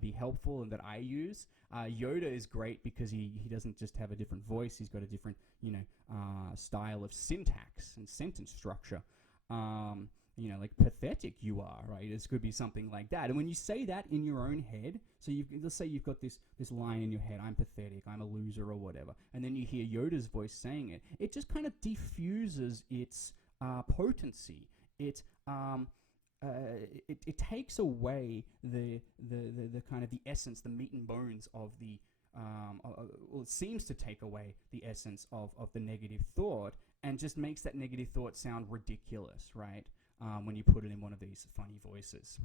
be helpful and that I use. Yoda is great because he doesn't just have a different voice, he's got a different, style of syntax and sentence structure. Like pathetic you are, right? This could be something like that. And when you say that in your own head, so let's say you've got this line in your head, I'm pathetic, I'm a loser or whatever, and then you hear Yoda's voice saying it, it just kind of diffuses its potency. It takes away the kind of the essence, the meat and bones of the well, it seems to take away the essence of the negative thought and just makes that negative thought sound ridiculous, right? When you put it in one of these funny voices.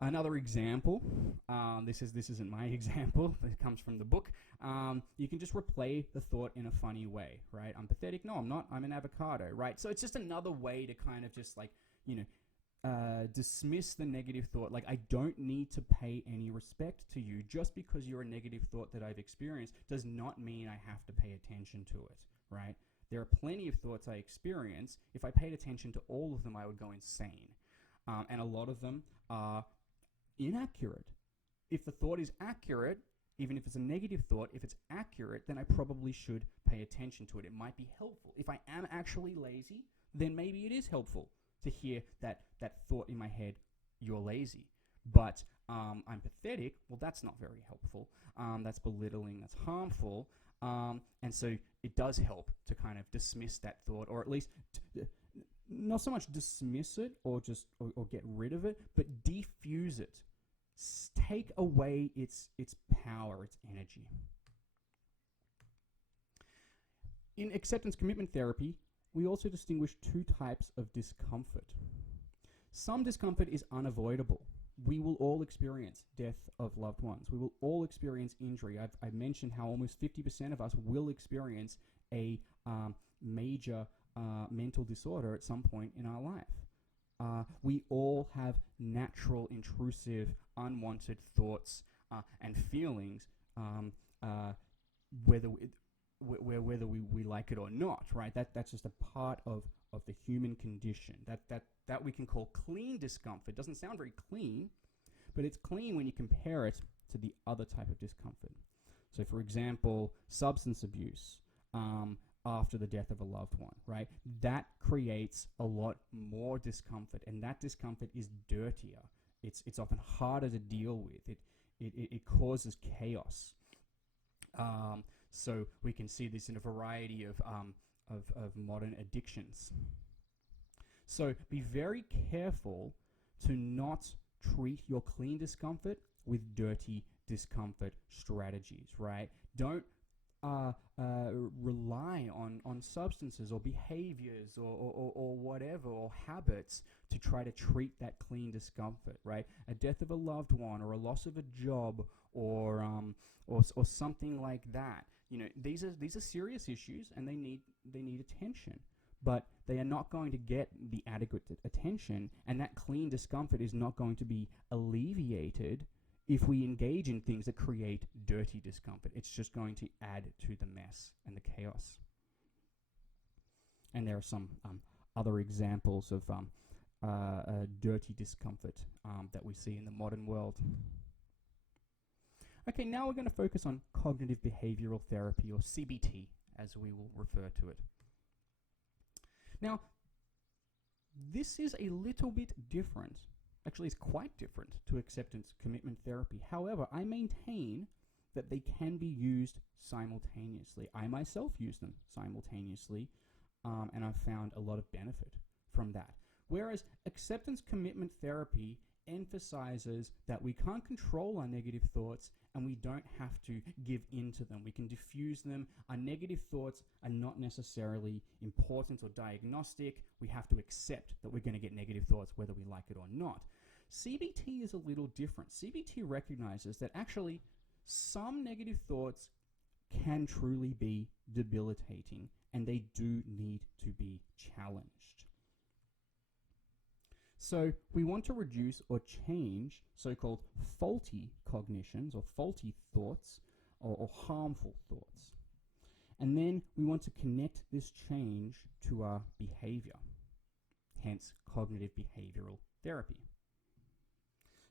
Another example, this isn't my example, it comes from the book. You can just replay the thought in a funny way, right? I'm pathetic, no I'm not, I'm an avocado, right? So it's just another way to kind of just like, dismiss the negative thought. Like, I don't need to pay any respect to you. Just because you're a negative thought that I've experienced does not mean I have to pay attention to it, right? There are plenty of thoughts I experience. If I paid attention to all of them, I would go insane. And a lot of them are inaccurate. If the thought is accurate, even if it's a negative thought, if it's accurate, then I probably should pay attention to it. It might be helpful. If I am actually lazy, then maybe it is helpful to hear that thought in my head, you're lazy. But I'm pathetic, well, that's not very helpful. That's belittling, that's harmful. And so it does help to kind of dismiss that thought, or at least not so much dismiss it or just or get rid of it, but defuse it. Take away its power, its energy. In acceptance commitment therapy, we also distinguish two types of discomfort. Some discomfort is unavoidable. We will all experience death of loved ones. We will all experience injury. I've mentioned how almost 50% of us will experience a major mental disorder at some point in our life. We all have natural, intrusive, unwanted thoughts and feelings, whether we like it or not, right? That's just a part of the human condition. That we can call clean discomfort. Doesn't sound very clean, but it's clean when you compare it to the other type of discomfort. So, for example, substance abuse after the death of a loved one, right? That creates a lot more discomfort, and that discomfort is dirtier. It's often harder to deal with. It causes chaos. So we can see this in a variety of modern addictions. So be very careful to not treat your clean discomfort with dirty discomfort strategies, right? Don't rely on substances or behaviors or whatever, or habits to try to treat that clean discomfort, right? A death of a loved one or a loss of a job or something like that. These are serious issues and they need attention, but they are not going to get the adequate attention, and that clean discomfort is not going to be alleviated if we engage in things that create dirty discomfort. It's just going to add to the mess and the chaos. And there are some other examples of dirty discomfort that we see in the modern world. Okay, now we're going to focus on cognitive behavioral therapy, or CBT, as we will refer to it. Now, this is a little bit different. Actually, it's quite different to acceptance commitment therapy. However, I maintain that they can be used simultaneously. I myself use them simultaneously, and I've found a lot of benefit from that. Whereas acceptance commitment therapy emphasizes that we can't control our negative thoughts and we don't have to give in to them. We can diffuse them. Our negative thoughts are not necessarily important or diagnostic. We have to accept that we're going to get negative thoughts whether we like it or not. CBT is a little different. CBT recognizes that actually some negative thoughts can truly be debilitating and they do need to be challenged. So we want to reduce or change so-called faulty cognitions or faulty thoughts or harmful thoughts. And then we want to connect this change to our behavior, hence cognitive behavioral therapy.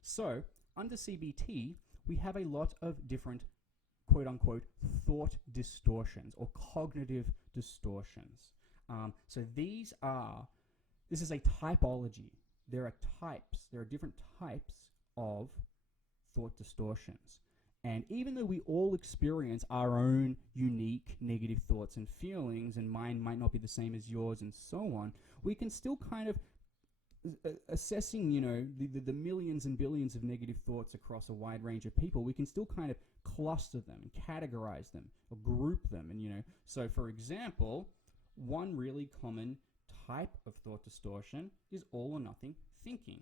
So under CBT, we have a lot of different quote-unquote thought distortions or cognitive distortions. So this is a typology. There are different types of thought distortions. And even though we all experience our own unique negative thoughts and feelings, and mine might not be the same as yours and so on, we can still kind of assessing, the millions and billions of negative thoughts across a wide range of people, we can still kind of cluster them and categorize them or group them. And, so for example, one really common type of thought distortion is all or nothing thinking.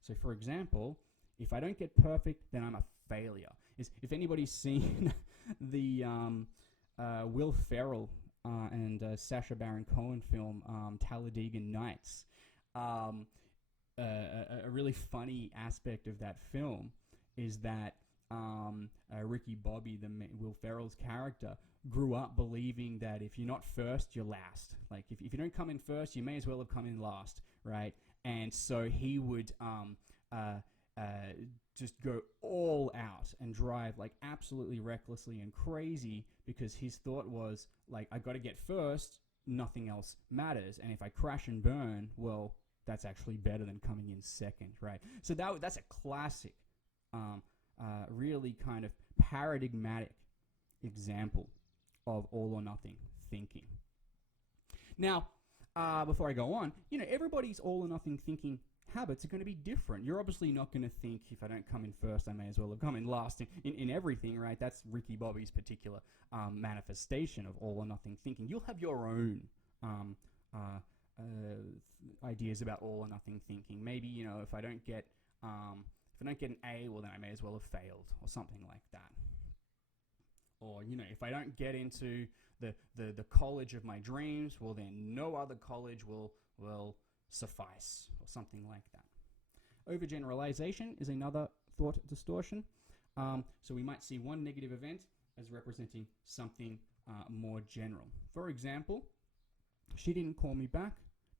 So for example, if I don't get perfect, then I'm a failure. If anybody's seen the Will Ferrell and Sacha Baron Cohen film Talladega Nights, a really funny aspect of that film is that Ricky Bobby, Will Ferrell's character, grew up believing that if you're not first, you're last. Like if you don't come in first, you may as well have come in last, right? And so he would just go all out and drive like absolutely recklessly and crazy because his thought was like, I got to get first, nothing else matters. And if I crash and burn, well, that's actually better than coming in second, right? So that's a classic, really kind of paradigmatic example of all or nothing thinking. Now, before I go on, everybody's all or nothing thinking habits are going to be different. You're obviously not going to think, if I don't come in first, I may as well have come in last in everything, right? That's Ricky Bobby's particular manifestation of all or nothing thinking. You'll have your own ideas about all or nothing thinking. Maybe, if I don't get an A, well, then I may as well have failed or something like that. Or, if I don't get into the college of my dreams, well, then no other college will suffice, or something like that. Overgeneralization is another thought distortion. So we might see one negative event as representing something more general. For example, she didn't call me back,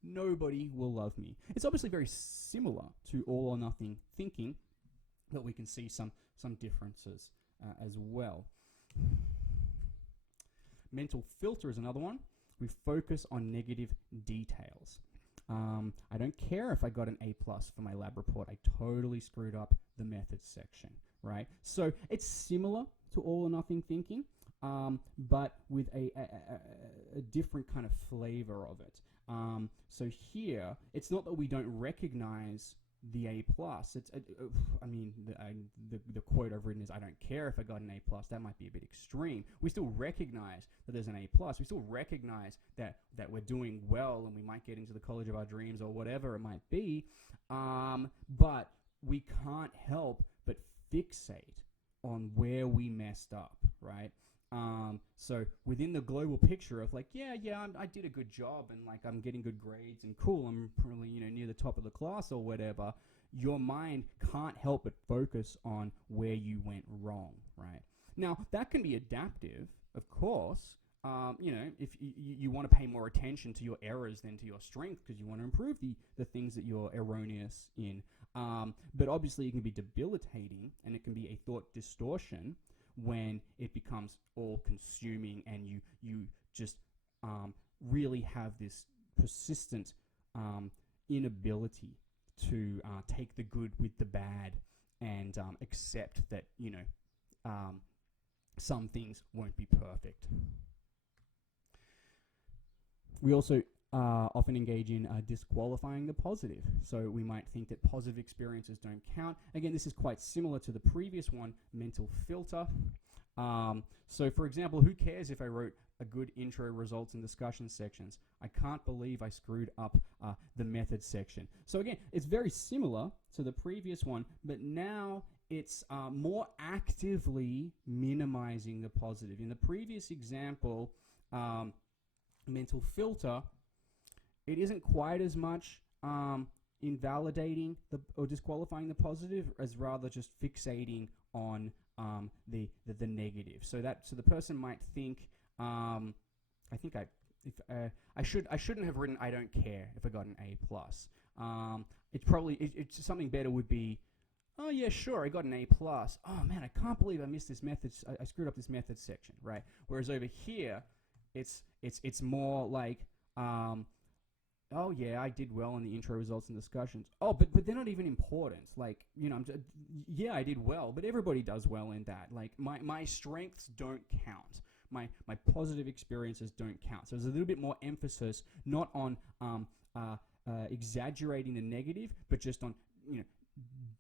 nobody will love me. It's obviously very similar to all or nothing thinking, but we can see some differences as well. Mental filter is another one. We focus on negative details. I don't care if I got an A+ for my lab report. I totally screwed up the methods section, right? So it's similar to all or nothing thinking, but with a different kind of flavor of it. So here, it's not that we don't recognize the A+. It's, the quote I've written is, I don't care if I got an A+. That might be a bit extreme. We still recognize that there's an A+. We still recognize that we're doing well and we might get into the college of our dreams or whatever it might be. But we can't help but fixate on where we messed up, right? So within the global picture of like, I did a good job and like I'm getting good grades and cool, I'm probably, near the top of the class or whatever, your mind can't help but focus on where you went wrong, right? Now, that can be adaptive, of course. If you want to pay more attention to your errors than to your strength because you want to improve the things that you're erroneous in. But obviously it can be debilitating and it can be a thought distortion when it becomes all-consuming and you just really have this persistent inability to take the good with the bad and accept that, some things won't be perfect. We also often engage in disqualifying the positive. So we might think that positive experiences don't count. Again, this is quite similar to the previous one, mental filter. So for example, who cares if I wrote a good intro, results, and discussion sections? I can't believe I screwed up the method section. So again, it's very similar to the previous one, but now it's more actively minimizing the positive. In the previous example, mental filter, it isn't quite as much invalidating or disqualifying the positive, as rather just fixating on the negative. So the person might think, I think I shouldn't have written I don't care if I got an A plus. It's something better would be, oh yeah, sure, I got an A plus. Oh man, I can't believe I missed this methods. I screwed up this methods section, right? Whereas over here, it's more like, oh yeah, I did well in the intro, results, and discussions. Oh, but they're not even important. Like, yeah, I did well, but everybody does well in that. Like, my strengths don't count. My positive experiences don't count. So there's a little bit more emphasis not on exaggerating the negative, but just on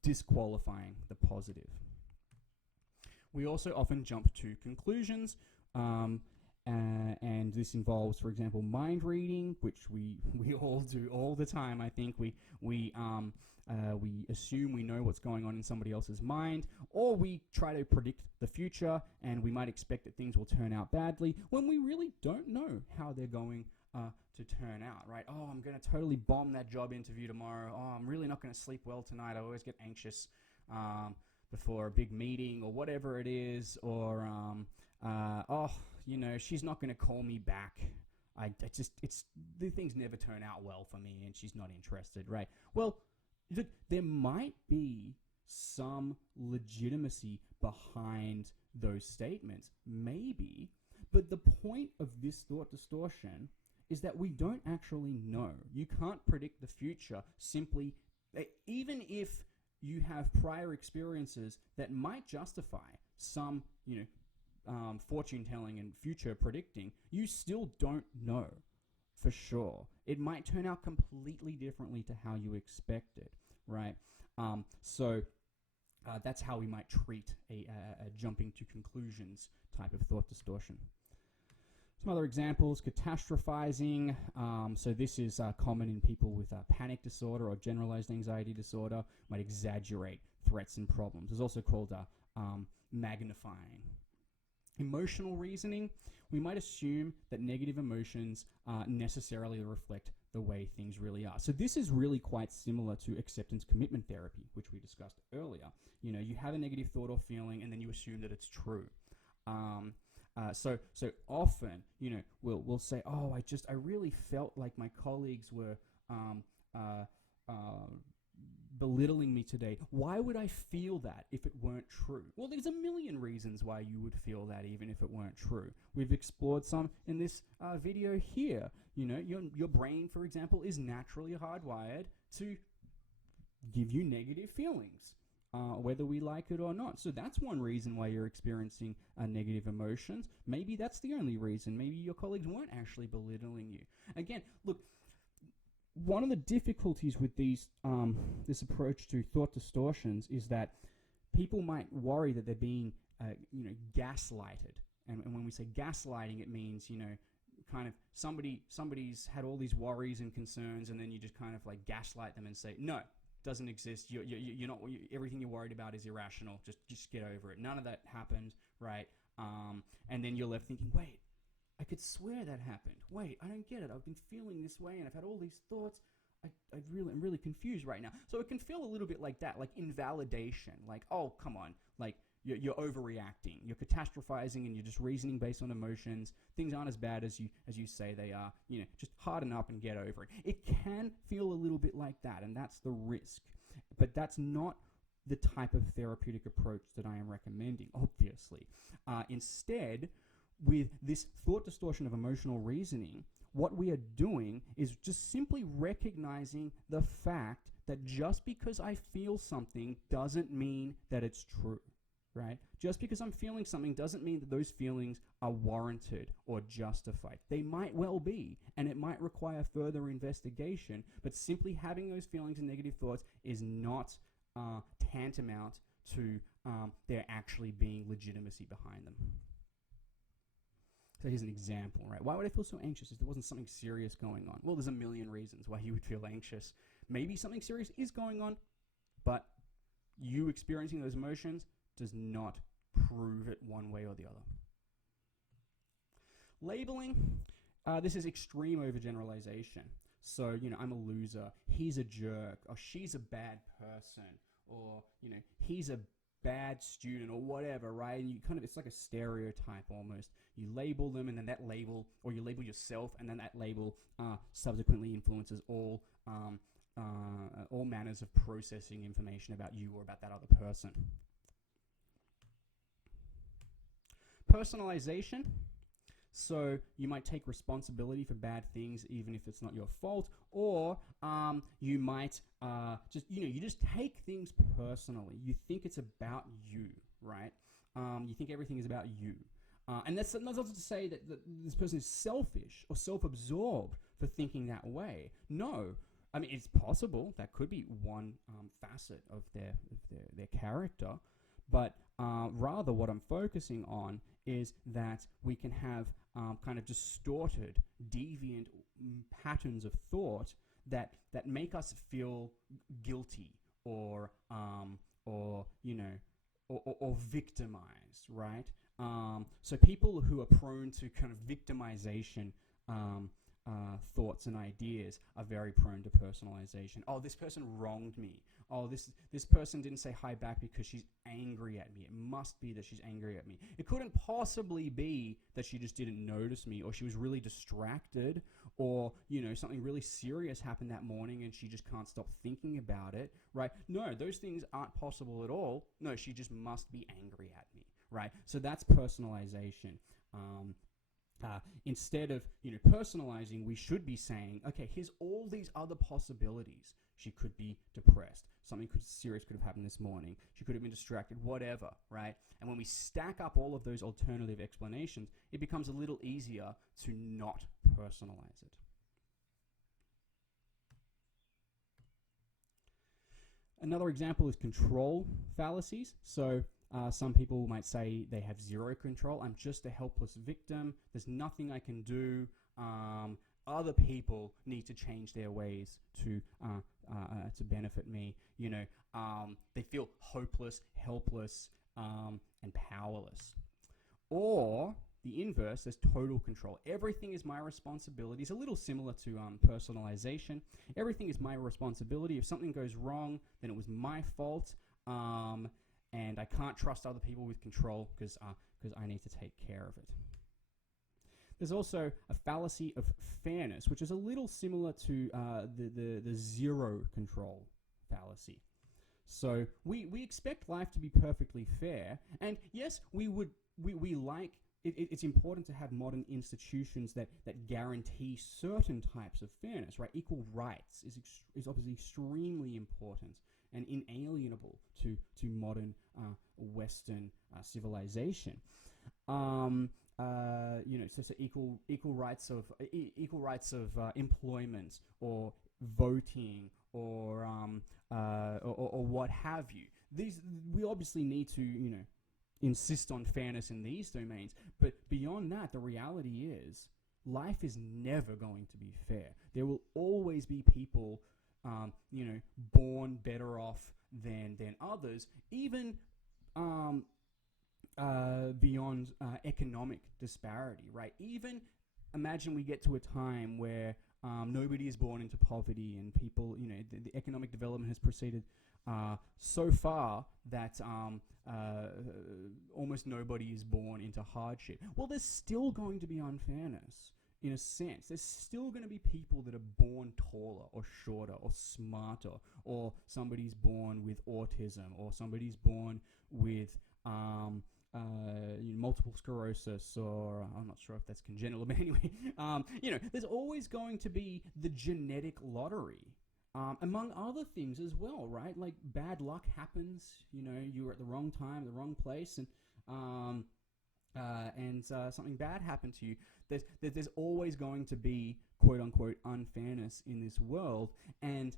disqualifying the positive. We also often jump to conclusions. And this involves, for example, mind reading, which we all do all the time. I think we assume we know what's going on in somebody else's mind, or we try to predict the future, and we might expect that things will turn out badly when we really don't know how they're going to turn out, right? Oh, I'm going to totally bomb that job interview tomorrow. Oh, I'm really not going to sleep well tonight. I always get anxious before a big meeting or whatever it is, or she's not going to call me back. The things never turn out well for me, and she's not interested, right? Well, look, there might be some legitimacy behind those statements, maybe, but the point of this thought distortion is that we don't actually know. You can't predict the future simply, even if you have prior experiences that might justify some, fortune telling and future predicting, you still don't know for sure. It might turn out completely differently to how you expected, right? So that's how we might treat a jumping to conclusions type of thought distortion. Some other examples: catastrophizing. So this is common in people with panic disorder or generalized anxiety disorder. Might exaggerate threats and problems. It's also called magnifying. Emotional reasoning. We might assume that negative emotions necessarily reflect the way things really are. So this is really quite similar to acceptance commitment therapy, which we discussed earlier. You have a negative thought or feeling, and then you assume that it's true. So often, we'll say, oh, I really felt like my colleagues were belittling me today. Why would I feel that if it weren't true? Well, there's a million reasons why you would feel that even if it weren't true. We've explored some in this video here. Your brain, for example, is naturally hardwired to give you negative feelings, whether we like it or not. So that's one reason why you're experiencing negative emotions. Maybe that's the only reason. Maybe your colleagues weren't actually belittling you. Again, look, one of the difficulties with this approach to thought distortions is that people might worry that they're being, gaslighted. And when we say gaslighting, it means, kind of somebody's had all these worries and concerns, and then you just kind of like gaslight them and say, no, doesn't exist. You're not. Everything you're worried about is irrational. Just get over it. None of that happened, right? And then you're left thinking, wait, I could swear that happened. Wait, I don't get it. I've been feeling this way, and I've had all these thoughts. I'm really confused right now. So it can feel a little bit like that, like invalidation. Like, oh, come on, like you're overreacting. You're catastrophizing, and you're just reasoning based on emotions. Things aren't as bad as you say they are. Just harden up and get over it. It can feel a little bit like that, and that's the risk. But that's not the type of therapeutic approach that I am recommending, obviously. Instead, with this thought distortion of emotional reasoning, what we are doing is just simply recognizing the fact that just because I feel something doesn't mean that it's true, right? Just because I'm feeling something doesn't mean that those feelings are warranted or justified. They might well be, and it might require further investigation, but simply having those feelings and negative thoughts is not tantamount to there actually being legitimacy behind them. So here's an example, right? Why would I feel so anxious if there wasn't something serious going on? Well, there's a million reasons why you would feel anxious. Maybe something serious is going on, but you experiencing those emotions does not prove it one way or the other. Labeling, this is extreme overgeneralization. So, I'm a loser, he's a jerk, or she's a bad person, or, he's a bad student or whatever, right? And it's like a stereotype almost. You label them, and then that label, or you label yourself, and then that label subsequently influences all manners of processing information about you or about that other person. Personalization. So you might take responsibility for bad things even if it's not your fault, or you might you just take things personally. You think it's about you, right? You think everything is about you. And that's not to say that this person is selfish or self-absorbed for thinking that way. No. I mean, it's possible. That could be one facet of their character. But rather what I'm focusing on is that we can have kind of distorted, deviant patterns of thought that make us feel guilty or victimized, right? So people who are prone to kind of victimization thoughts and ideas are very prone to personalization. Oh, this person wronged me. Oh, this person didn't say hi back because she's angry at me. It must be that she's angry at me. It couldn't possibly be that she just didn't notice me, or she was really distracted, or, something really serious happened that morning and she just can't stop thinking about it, right? No, those things aren't possible at all. No, she just must be angry at me, right? So that's personalization. Instead of personalizing, we should be saying, okay, here's all these other possibilities. She could be depressed. Something serious could have happened this morning. She could have been distracted, whatever, right? And when we stack up all of those alternative explanations, it becomes a little easier to not personalize it. Another example is control fallacies. So some people might say they have zero control. I'm just a helpless victim. There's nothing I can do. Other people need to change their ways to benefit me. They feel hopeless, helpless, and powerless. Or the inverse is total control. Everything is my responsibility. It's a little similar to personalization. Everything is my responsibility. If something goes wrong, then it was my fault. And I can't trust other people with control because I need to take care of it. There's also a fallacy of fairness, which is a little similar to the zero control fallacy. So we expect life to be perfectly fair, and yes, we like it. It's important to have modern institutions that guarantee certain types of fairness, right? Equal rights is obviously extremely important and inalienable to modern Western civilization. So equal rights of employment or voting or what have you. We obviously need to insist on fairness in these domains, but beyond that, the reality is life is never going to be fair. There will always be people born better off than others, even beyond economic disparity, right? Even imagine we get to a time where nobody is born into poverty, and people, the economic development has proceeded so far that almost nobody is born into hardship. Well, there's still going to be unfairness. In a sense, there's still going to be people that are born taller or shorter or smarter, or somebody's born with autism, or somebody's born with multiple sclerosis, or I'm not sure if that's congenital, but anyway, there's always going to be the genetic lottery, among other things as well, right? Like bad luck happens, you were at the wrong time, the wrong place, and something bad happened to you. There's always going to be quote unquote unfairness in this world, and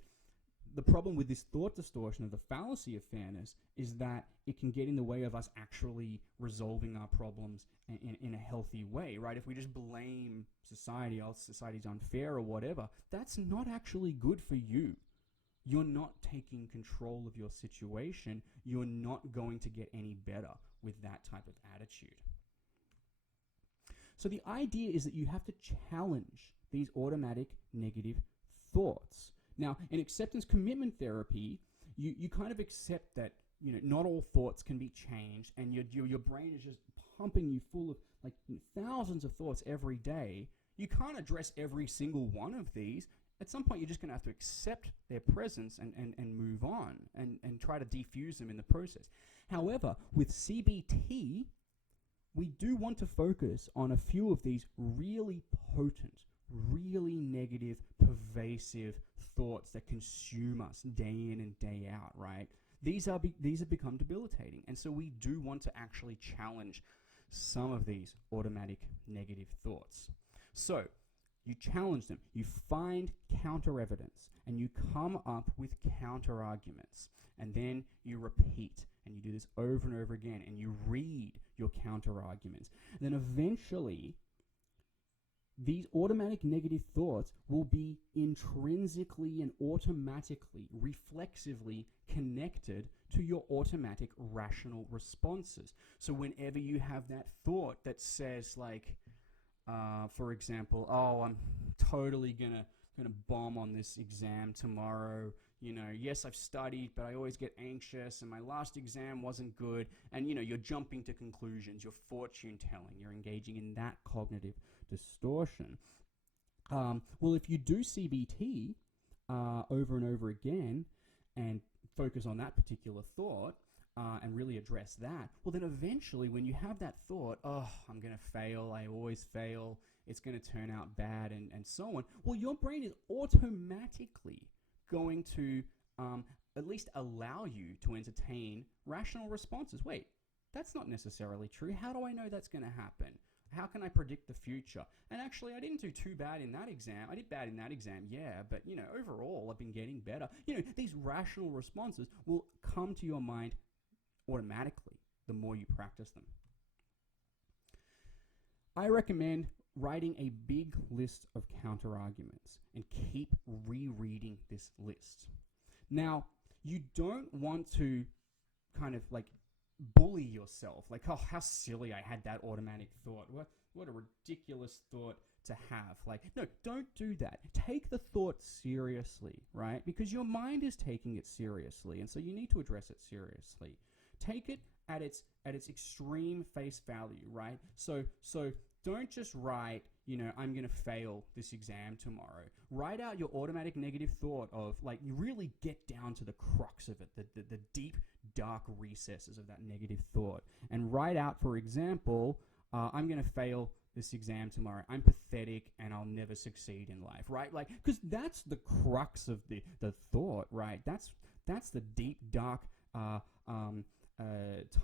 the problem with this thought distortion of the fallacy of fairness is that it can get in the way of us actually resolving our problems in a healthy way, right? If we just blame society, oh, society's unfair or whatever, that's not actually good for you. You're not taking control of your situation. You're not going to get any better with that type of attitude. So the idea is that you have to challenge these automatic negative thoughts. Now, in acceptance commitment therapy, you kind of accept that, not all thoughts can be changed, and your brain is just pumping you full of like thousands of thoughts every day. You can't address every single one of these. At some point, you're just going to have to accept their presence and move on and try to defuse them in the process. However, with CBT, we do want to focus on a few of these really potent, really negative, pervasive thoughts that consume us day in and day out, right? These have become debilitating. And so we do want to actually challenge some of these automatic negative thoughts. So you challenge them, you find counter evidence, and you come up with counter arguments. And then you repeat, and you do this over and over again, and you read your counter arguments. And then eventually, these automatic negative thoughts will be intrinsically and automatically, reflexively connected to your automatic rational responses. So whenever you have that thought that says, like, for example, oh, I'm totally gonna bomb on this exam tomorrow. Yes, I've studied, but I always get anxious, and my last exam wasn't good. And you're jumping to conclusions, you're fortune telling, you're engaging in that cognitive distortion. Well, if you do CBT over and over again and focus on that particular thought, and really address that, well, then eventually when you have that thought, oh, I'm going to fail, I always fail, it's going to turn out bad, and so on, well, your brain is automatically going to at least allow you to entertain rational responses. Wait, that's not necessarily true. How do I know that's going to happen? How can I predict the future? And actually, I didn't do too bad in that exam. I did bad in that exam, yeah, but, overall, I've been getting better. These rational responses will come to your mind automatically the more you practice them. I recommend writing a big list of counter-arguments and keep rereading this list. Now, you don't want to kind of like bully yourself, like, oh, how silly, I had that automatic thought. What a ridiculous thought to have. Like, no, don't do that. Take the thought seriously, right? Because your mind is taking it seriously, and so you need to address it seriously. Take it at its extreme face value, right? So don't just write, I'm going to fail this exam tomorrow. Write out your automatic negative thought of, like, you really get down to the crux of it, the deep, dark recesses of that negative thought. And write out, for example, I'm going to fail this exam tomorrow. I'm pathetic and I'll never succeed in life, right? Like, because that's the crux of the thought, right? That's the deep, dark,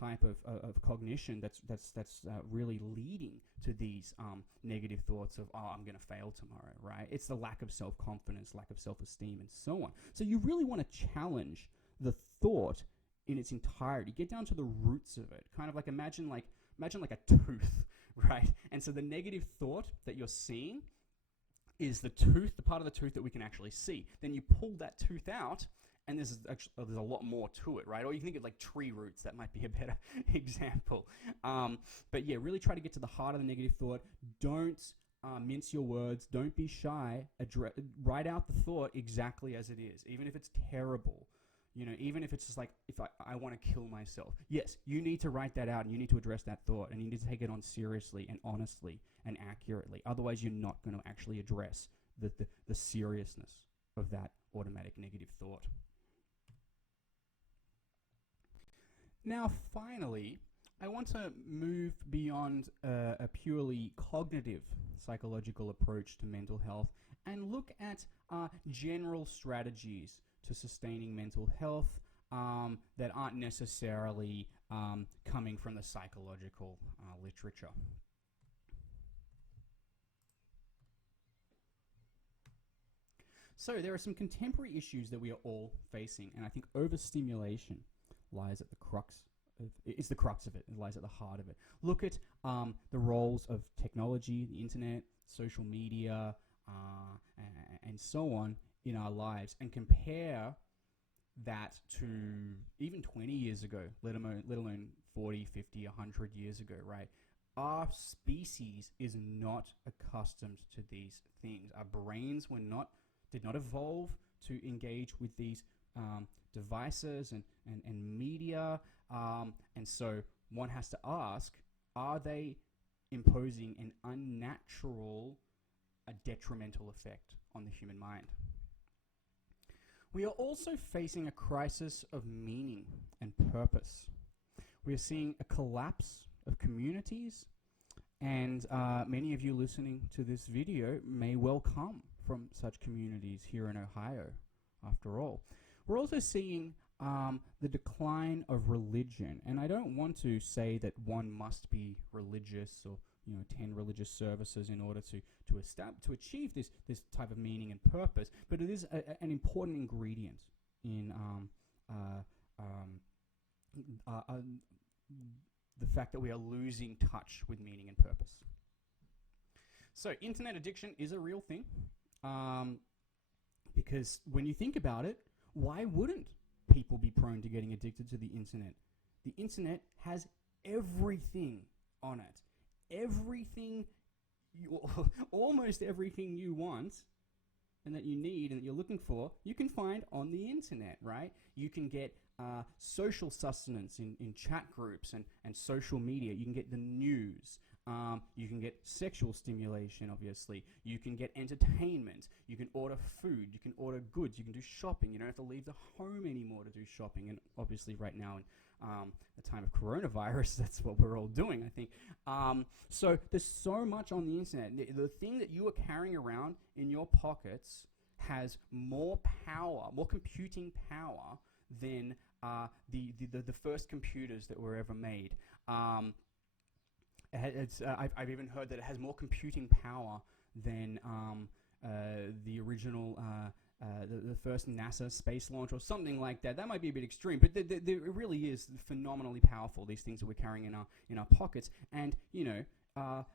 type of cognition that's really leading to these negative thoughts of, oh, I'm going to fail tomorrow, right? It's the lack of self-confidence, lack of self-esteem, and so on. So you really want to challenge the thought in its entirety. Get down to the roots of it. Kind of like imagine like a tooth, right? And so the negative thought that you're seeing is the tooth, the part of the tooth that we can actually see. Then you pull that tooth out, and there's a lot more to it, right? Or you can think of like tree roots. That might be a better example. But yeah, really try to get to the heart of the negative thought. Don't mince your words. Don't be shy. Write out the thought exactly as it is, even if it's terrible. Even if it's just like, if I want to kill myself. Yes, you need to write that out, and you need to address that thought, and you need to take it on seriously and honestly and accurately. Otherwise, you're not going to actually address the seriousness of that automatic negative thought. Now, finally, I want to move beyond a purely cognitive psychological approach to mental health and look at general strategies to sustaining mental health that aren't necessarily coming from the psychological literature. So there are some contemporary issues that we are all facing, and I think overstimulation lies at the crux of it. It's the crux of it. It lies at the heart of it. Look at the roles of technology, the internet, social media, and so on in our lives, and compare that to even 20 years ago, let alone 40, 50, 100 years ago, right? Our species is not accustomed to these things. Our brains were not did not evolve to engage with these devices and media. And so one has to ask, are they imposing an unnatural, a detrimental effect on the human mind? We are also facing a crisis of meaning and purpose. We are seeing a collapse of communities, and many of you listening to this video may well come from such communities here in Ohio, after all. We're also seeing the decline of religion, and I don't want to say that one must be religious or attend religious services in order to achieve this type of meaning and purpose, but it is an important ingredient in the fact that we are losing touch with meaning and purpose. So internet addiction is a real thing, because when you think about it, why wouldn't people be prone to getting addicted to the internet? The internet has everything on it. Everything, almost everything you want and that you need and that you're looking for, you can find on the internet, right? You can get social sustenance in chat groups and social media. You can get the news. You can get sexual stimulation, obviously. You can get entertainment. You can order food. You can order goods. You can do shopping. You don't have to leave the home anymore to do shopping. And obviously right now in the time of coronavirus, that's what we're all doing, I think. So there's so much on the internet. The thing that you are carrying around in your pockets has more power, more computing power than the first computers that were ever made. I've even heard that it has more computing power than the original, the first NASA space launch or something like that. That might be a bit extreme, but it really is phenomenally powerful, these things that we're carrying in our pockets. And,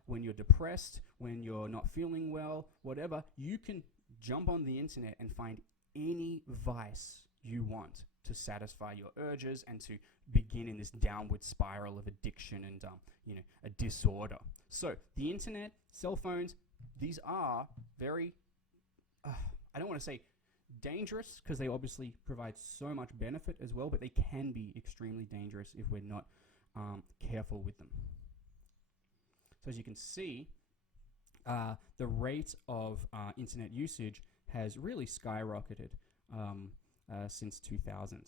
when you're depressed, when you're not feeling well, whatever, you can jump on the internet and find any vice you want to satisfy your urges and to begin in this downward spiral of addiction and a disorder. So the internet, cell phones, these are very, I don't want to say dangerous, because they obviously provide so much benefit as well, but they can be extremely dangerous if we're not careful with them. So as you can see, the rate of internet usage has really skyrocketed since 2000.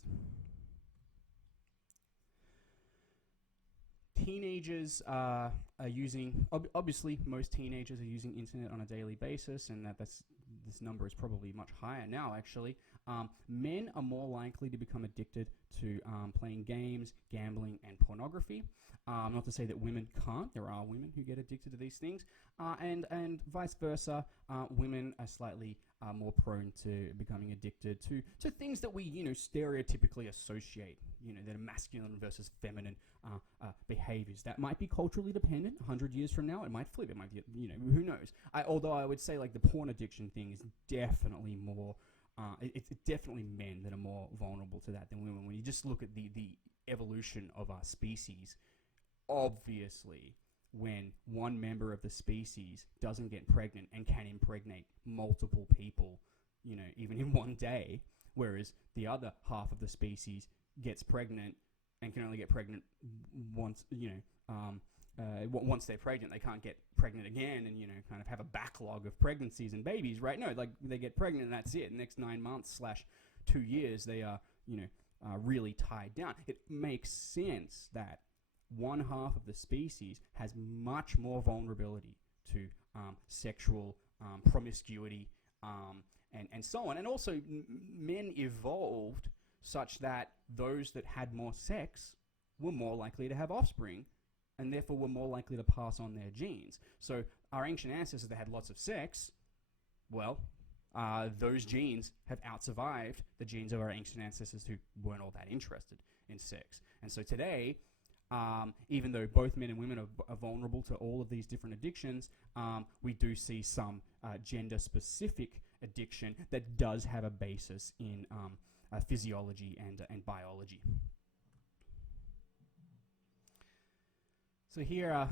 Teenagers are using, obviously most teenagers are using internet on a daily basis, and this number is probably much higher now, actually. Men are more likely to become addicted to playing games, gambling, and pornography. Not to say that women can't. There are women who get addicted to these things. And vice versa, women are slightly more prone to becoming addicted to things that we, stereotypically associate, that are masculine versus feminine behaviors. That might be culturally dependent. 100 years from now, it might flip. It might be, who knows? Although I would say, like, the porn addiction thing is definitely more, it's definitely men that are more vulnerable to that than women. When you just look at the evolution of our species, obviously, when one member of the species doesn't get pregnant and can impregnate multiple people, even in one day, whereas the other half of the species gets pregnant and can only get pregnant once, once they're pregnant, they can't get pregnant again and, kind of have a backlog of pregnancies and babies, right? No, like, they get pregnant and that's it. Next 9 months / 2 years, they are, really tied down. It makes sense that one half of the species has much more vulnerability to sexual promiscuity and so on. And also, men evolved such that those that had more sex were more likely to have offspring, and therefore were more likely to pass on their genes. So our ancient ancestors that had lots of sex, well, those genes have outsurvived the genes of our ancient ancestors who weren't all that interested in sex. And so today, even though both men and women are vulnerable to all of these different addictions, we do see some gender-specific addiction that does have a basis in physiology and biology. So here,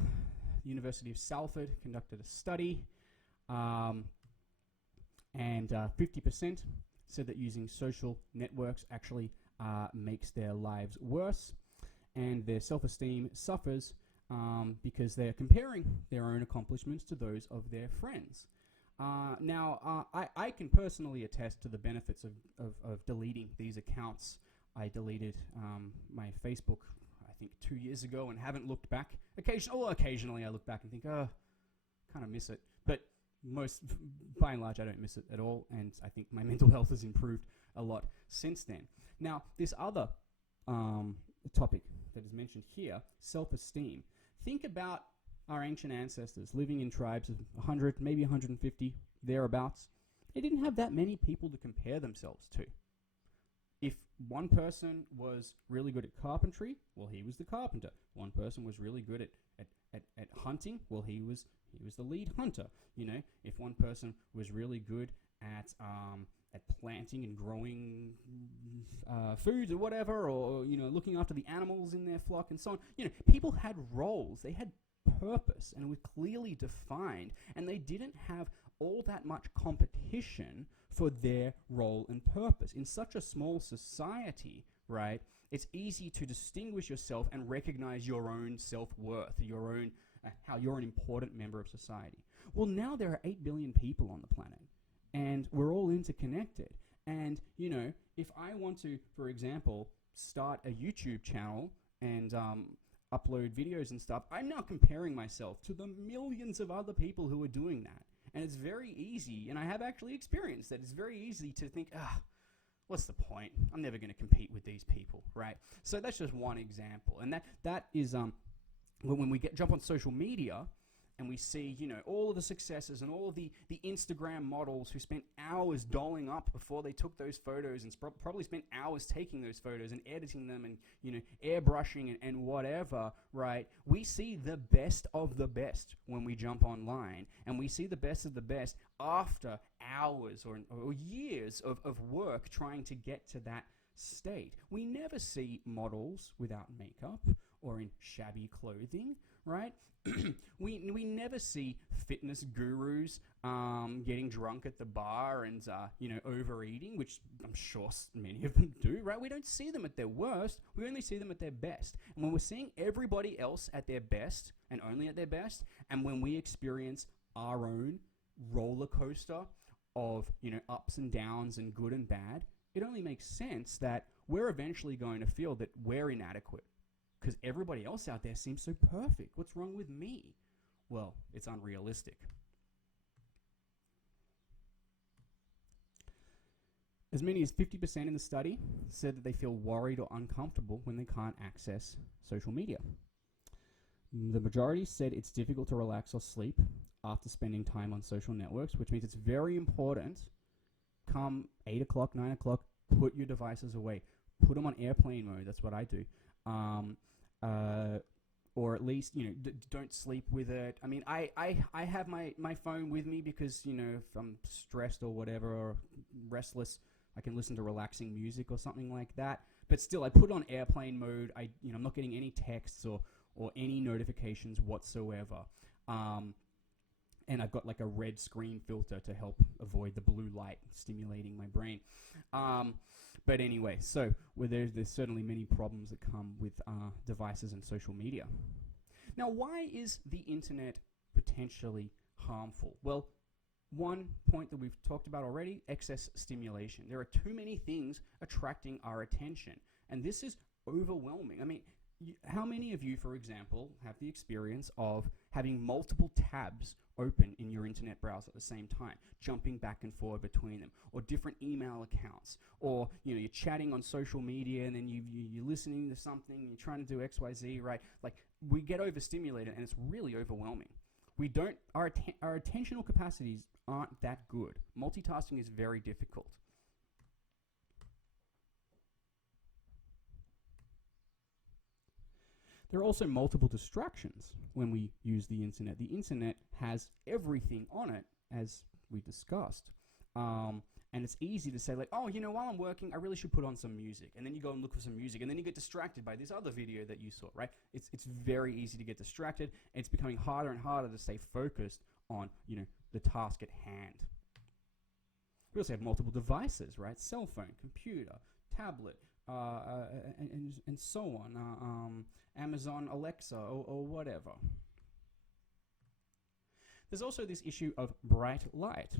the University of Salford conducted a study, And 50% said that using social networks actually makes their lives worse, and their self-esteem suffers because they're comparing their own accomplishments to those of their friends. I can personally attest to the benefits of deleting these accounts. I deleted my Facebook, I think, 2 years ago and haven't looked back. Occasionally I look back and think, oh, kind of miss it. But by and large, I don't miss it at all, and I think my mental health has improved a lot since then. Now, this other topic that is mentioned here, self-esteem. Think about our ancient ancestors living in tribes of 100, maybe 150, thereabouts. They didn't have that many people to compare themselves to. If one person was really good at carpentry, well, he was the carpenter. One person was really good at hunting, well, he was the lead hunter. You know, if one person was really good at planting and growing foods or whatever, or looking after the animals in their flock and so on. People had roles. They had purpose, and it was clearly defined, and they didn't have all that much competition for their role and purpose. In such a small society, right, it's easy to distinguish yourself and recognize your own self-worth, your own how you're an important member of society. Well, now there are 8 billion people on the planet, and we're all interconnected. And, if I want to, for example, start a YouTube channel and upload videos and stuff, I'm now comparing myself to the millions of other people who are doing that. And it's very easy, and I have actually experienced that, it's very easy to think, what's the point? I'm never going to compete with these people, right? So that's just one example. And that is when we jump on social media and we see, all of the successes and all of the Instagram models who spent hours dolling up before they took those photos and probably spent hours taking those photos and editing them and, airbrushing and whatever, right? We see the best of the best when we jump online, and we see the best of the best after hours or years of work trying to get to that state. We never see models without makeup or in shabby clothing, right? we never see fitness gurus getting drunk at the bar and overeating, which I'm sure many of them do, right? We don't see them at their worst. We only see them at their best. And when we're seeing everybody else at their best and only at their best, and when we experience our own roller coaster of ups and downs and good and bad, it only makes sense that we're eventually going to feel that we're inadequate. Because everybody else out there seems so perfect. What's wrong with me? Well, it's unrealistic. As many as 50% in the study said that they feel worried or uncomfortable when they can't access social media. The majority said it's difficult to relax or sleep after spending time on social networks, which means it's very important, come 8 o'clock, 9 o'clock, put your devices away. Put them on airplane mode. That's what I do. Or at least, don't sleep with it. I mean, I have my phone with me because, if I'm stressed or whatever, or restless, I can listen to relaxing music or something like that. But still, I put it on airplane mode. I'm not getting any texts or any notifications whatsoever. And I've got like a red screen filter to help avoid the blue light stimulating my brain. But anyway, so there's certainly many problems that come with devices and social media. Now, why is the internet potentially harmful? Well, one point that we've talked about already, excess stimulation. There are too many things attracting our attention, and this is overwhelming. I mean, how many of you, for example, have the experience of having multiple tabs open in your internet browser at the same time, jumping back and forth between them, or different email accounts, or you're chatting on social media and then you're listening to something and you're trying to do XYZ, right? Like, we get overstimulated and it's really overwhelming. Our attentional capacities aren't that good. Multitasking is very difficult. There are also multiple distractions when we use the internet. The internet has everything on it, as we discussed. And it's easy to say, like, oh, while I'm working, I really should put on some music. And then you go and look for some music, and then you get distracted by this other video that you saw, right? It's very easy to get distracted, and it's becoming harder and harder to stay focused on, the task at hand. We also have multiple devices, right? Cell phone, computer, tablet, and so on. Amazon Alexa or whatever. There's also this issue of bright light.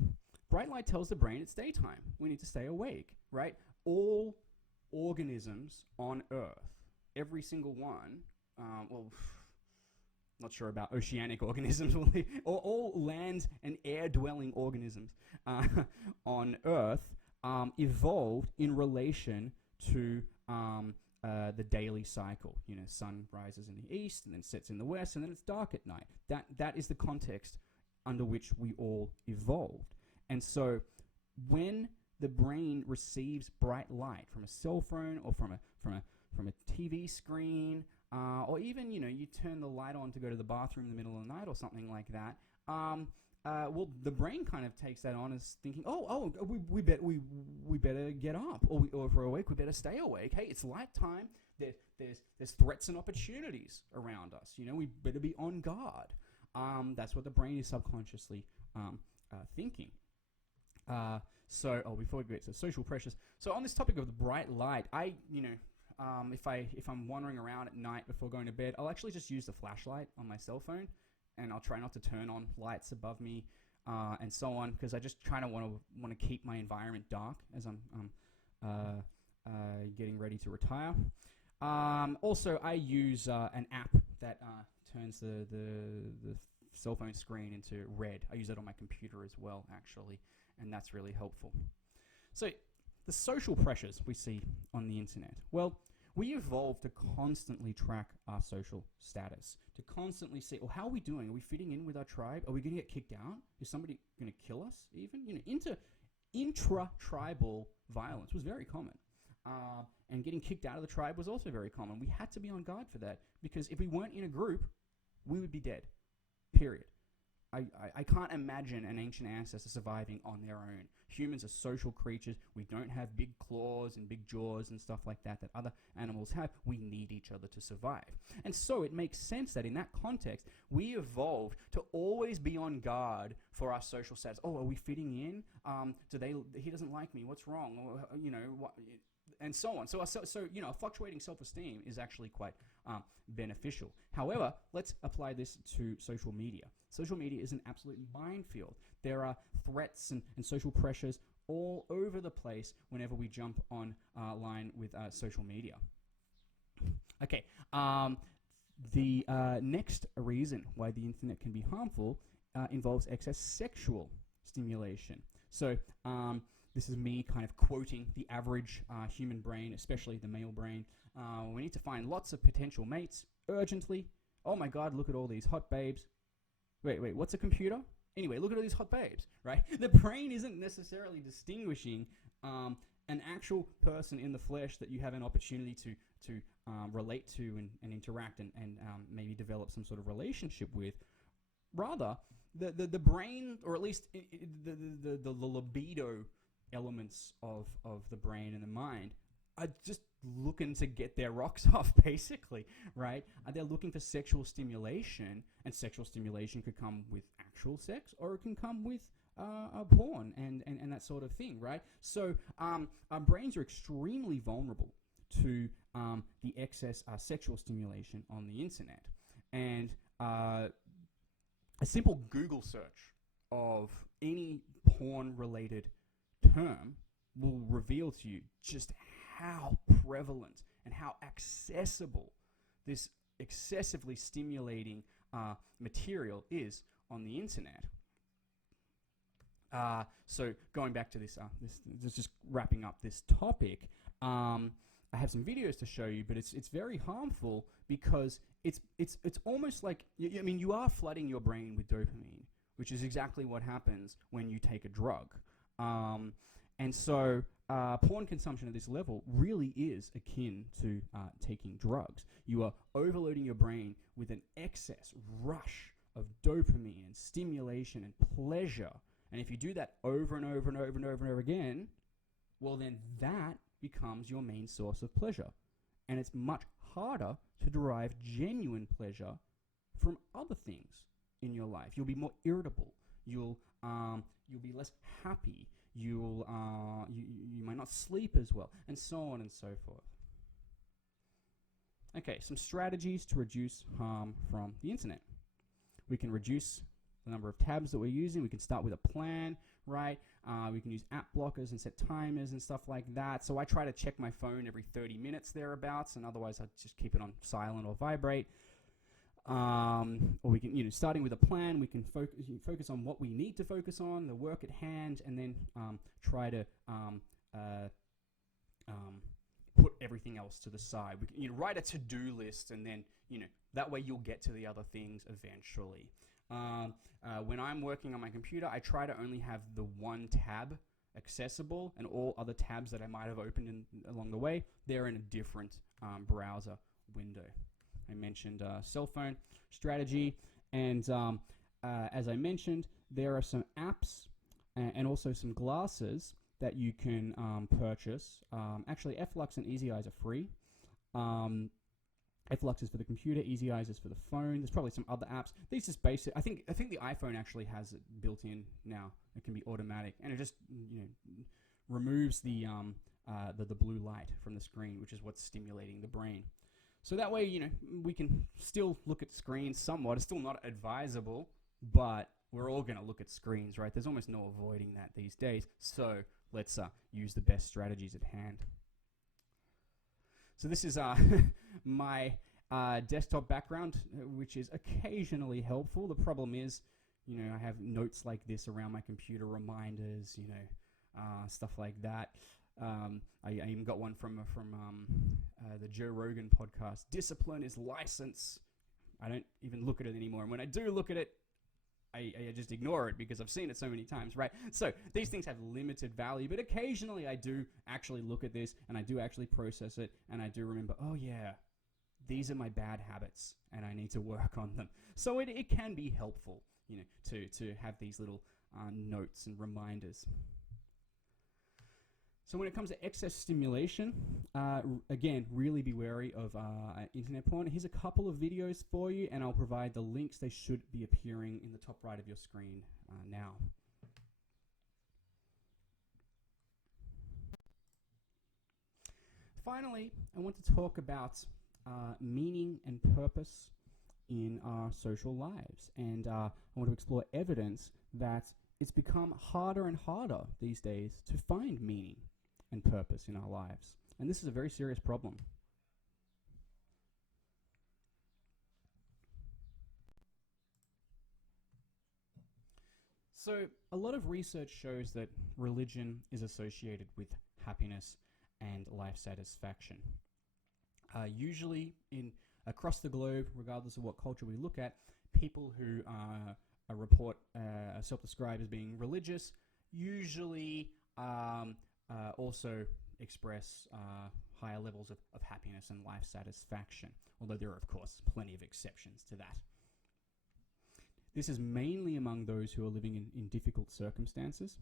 Bright light tells the brain it's daytime. We need to stay awake, right? All organisms on Earth, every single one, not sure about oceanic organisms, or all land and air-dwelling organisms on Earth evolved in relation to the daily cycle. You know, sun rises in the east and then sets in the west, and then it's dark at night. That is the context under which we all evolved. And so when the brain receives bright light from a cell phone or from a TV screen, or even, you know, you turn the light on to go to the bathroom in the middle of the night or something like that, well, the brain kind of takes that on as thinking, we better get up, or if we're awake, we better stay awake. Hey, it's light time. There's threats and opportunities around us. You know, we better be on guard. That's what the brain is subconsciously thinking. Before we get to social pressures, so on this topic of the bright light, if I'm wandering around at night before going to bed, I'll actually just use the flashlight on my cell phone, and I'll try not to turn on lights above me, and so on, because I just kind of want to keep my environment dark as I'm getting ready to retire. Also, I use an app that turns the cell phone screen into red. I use that on my computer as well, actually, and that's really helpful. So, the social pressures we see on the internet. Well, we evolved to constantly track our social status, to constantly see, well, how are we doing? Are we fitting in with our tribe? Are we going to get kicked out? Is somebody going to kill us even? You know, intra-tribal violence was very common. And getting kicked out of the tribe was also very common. We had to be on guard for that, because if we weren't in a group, we would be dead, period. I can't imagine an ancient ancestor surviving on their own. Humans are social creatures. We don't have big claws and big jaws and stuff like that other animals have. We need each other to survive. And so it makes sense that in that context, we evolved to always be on guard for our social status. Oh, are we fitting in? He doesn't like me. What's wrong? You know, what? And so on. So you know, fluctuating self-esteem is actually quite beneficial. However, let's apply this to social media. Social media is an absolute minefield. There are threats and social pressures all over the place whenever we jump on line with social media. Okay, the next reason why the internet can be harmful involves excess sexual stimulation. So this is me kind of quoting the average human brain, especially the male brain. We need to find lots of potential mates urgently. Oh my God, look at all these hot babes. Wait, what's a computer? Anyway, look at all these hot babes, right? The brain isn't necessarily distinguishing an actual person in the flesh that you have an opportunity to relate to and interact and maybe develop some sort of relationship with. Rather, the brain, or at least the libido elements of the brain and the mind, are just looking to get their rocks off, basically, right? They're looking for sexual stimulation, and sexual stimulation could come with actual sex, or it can come with porn and that sort of thing, right? So our brains are extremely vulnerable to the excess sexual stimulation on the internet. And a simple Google search of any porn-related term will reveal to you just how prevalent and how accessible this excessively stimulating material is on the internet. So going back to this just wrapping up this topic, I have some videos to show you, but it's very harmful because it's almost like, you are flooding your brain with dopamine, which is exactly what happens when you take a drug. And so porn consumption at this level really is akin to taking drugs. You are overloading your brain with an excess rush of dopamine and stimulation and pleasure. And if you do that over and over and over and over and over again, well, then that becomes your main source of pleasure. And it's much harder to derive genuine pleasure from other things in your life. You'll be more irritable. You'll be less happy. you might not sleep as well, and so on and so forth. Okay, some strategies to reduce harm from the internet. We can reduce the number of tabs that we're using. We can start with a plan, right? We can use app blockers and set timers and stuff like that. So I try to check my phone every 30 minutes thereabouts, and otherwise I just keep it on silent or vibrate. Or we can, starting with a plan, we can focus on what we need to focus on, the work at hand, and then try to put everything else to the side. We can write a to-do list, and then that way you'll get to the other things eventually. When I'm working on my computer, I try to only have the one tab accessible, and all other tabs that I might have opened along the way, they're in a different browser window. I mentioned cell phone strategy, and as I mentioned, there are some apps and also some glasses that you can purchase. Actually, Flux and Easy Eyes are free. Flux is for the computer, Easy Eyes is for the phone. There's probably some other apps. These just basic. I think the iPhone actually has it built in now. It can be automatic, and it just removes the blue light from the screen, which is what's stimulating the brain. So that way, we can still look at screens somewhat. It's still not advisable, but we're all going to look at screens, right? There's almost no avoiding that these days. So let's use the best strategies at hand. So this is my desktop background, which is occasionally helpful. The problem is, I have notes like this around my computer, reminders, stuff like that. I even got one from the Joe Rogan podcast. Discipline is license. I don't even look at it anymore. And when I do look at it, I just ignore it because I've seen it so many times, right? So these things have limited value, but occasionally I do actually look at this and I do actually process it, and I do remember, oh yeah, these are my bad habits and I need to work on them. So it can be helpful, to have these little notes and reminders. So when it comes to excess stimulation, again, really be wary of internet porn. Here's a couple of videos for you, and I'll provide the links. They should be appearing in the top right of your screen now. Finally, I want to talk about meaning and purpose in our social lives. And I want to explore evidence that it's become harder and harder these days to find meaning and purpose in our lives. And this is a very serious problem. So a lot of research shows that religion is associated with happiness and life satisfaction. Usually across the globe, regardless of what culture we look at, people who report self-describe as being religious usually also express higher levels of happiness and life satisfaction, although there are, of course, plenty of exceptions to that. This is mainly among those who are living in difficult circumstances,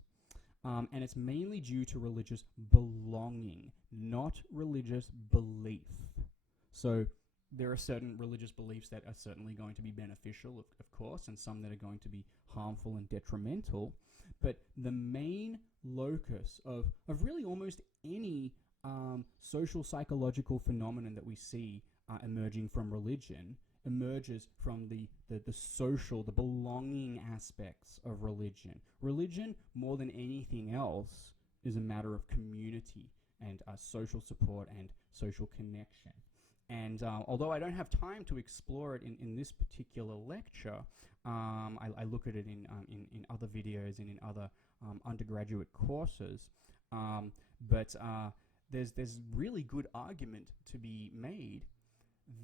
and it's mainly due to religious belonging, not religious belief. So there are certain religious beliefs that are certainly going to be beneficial, of course, and some that are going to be harmful and detrimental. But the main locus of really almost any social psychological phenomenon that we see emerging from religion emerges from the social, the belonging aspects of religion. Religion, more than anything else, is a matter of community and social support and social connection. And although I don't have time to explore it in this particular lecture, I look at it in other videos and in other undergraduate courses. But there's really good argument to be made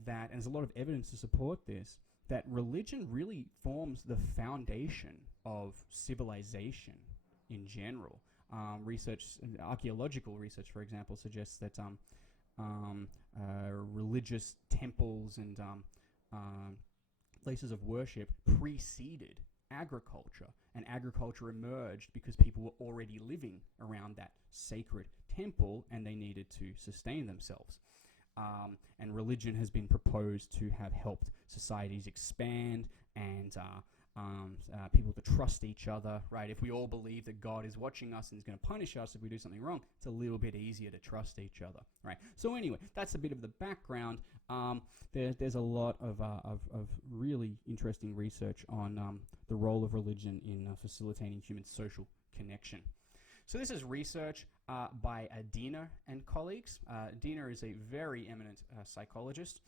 that, and there's a lot of evidence to support this, that religion really forms the foundation of civilization in general. Archaeological research, for example, suggests that religious temples and places of worship preceded agriculture, and agriculture emerged because people were already living around that sacred temple and they needed to sustain themselves. And religion has been proposed to have helped societies expand and people to trust each other, right? If we all believe that God is watching us and is going to punish us if we do something wrong, it's a little bit easier to trust each other, right? So anyway, that's a bit of the background. There's a lot of really interesting research on the role of religion in facilitating human social connection. So this is research by Diener and colleagues. Diener is a very eminent psychologist,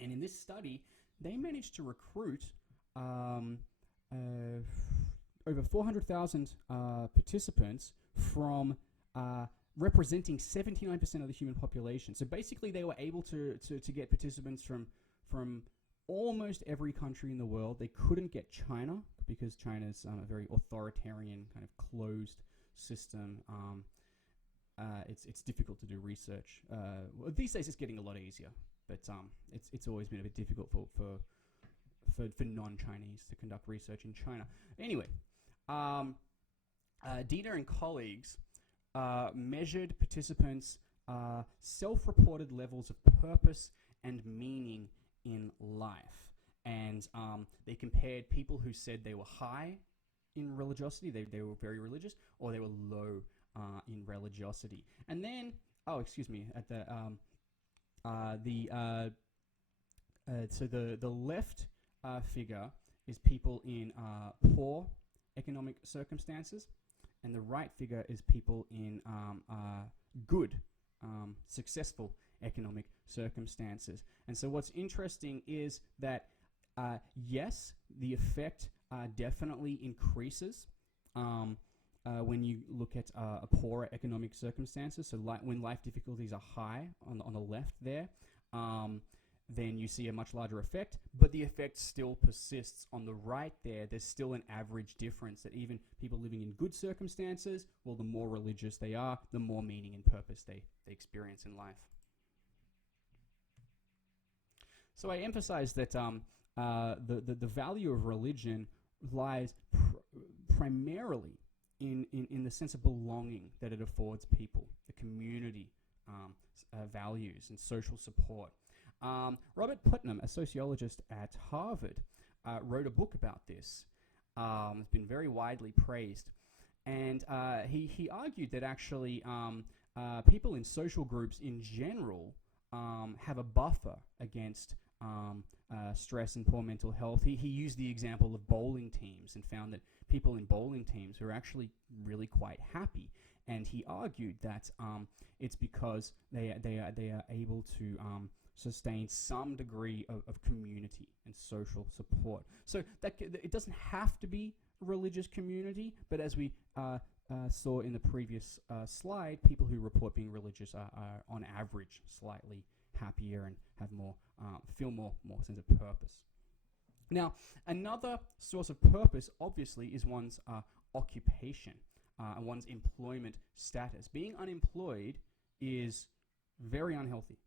and in this study, they managed to recruit over 400,000 participants from representing 79% of the human population. So basically, they were able to get participants from almost every country in the world. They couldn't get China because China's a very authoritarian, kind of closed system. It's difficult to do research. Well, these days, it's getting a lot easier, but it's always been a bit difficult for non-Chinese to conduct research in China. Anyway, Diener and colleagues measured participants' self-reported levels of purpose and meaning in life. And they compared people who said they were high in religiosity, they were very religious, or they were low in religiosity. And then, so the left figure is people in poor economic circumstances, and the right figure is people in good, successful economic circumstances. And so what's interesting is that, yes, the effect definitely increases when you look at poorer economic circumstances. So when life difficulties are high on the left there, then you see a much larger effect, but the effect still persists on the right there. There's still an average difference that even people living in good circumstances, well, the more religious they are, the more meaning and purpose they experience in life. So I emphasize that the value of religion lies primarily in the sense of belonging that it affords people, the community values and social support. Robert Putnam, a sociologist at Harvard, wrote a book about this. It's been very widely praised. And he argued that actually people in social groups in general have a buffer against stress and poor mental health. He used the example of bowling teams and found that people in bowling teams were actually really quite happy. And he argued that it's because they are able to sustain some degree of community and social support. So that it doesn't have to be a religious community, but as we saw in the previous slide, people who report being religious are on average slightly happier and have more feel more sense of purpose. Now, another source of purpose, obviously, is one's occupation and one's employment status. Being unemployed is very unhealthy.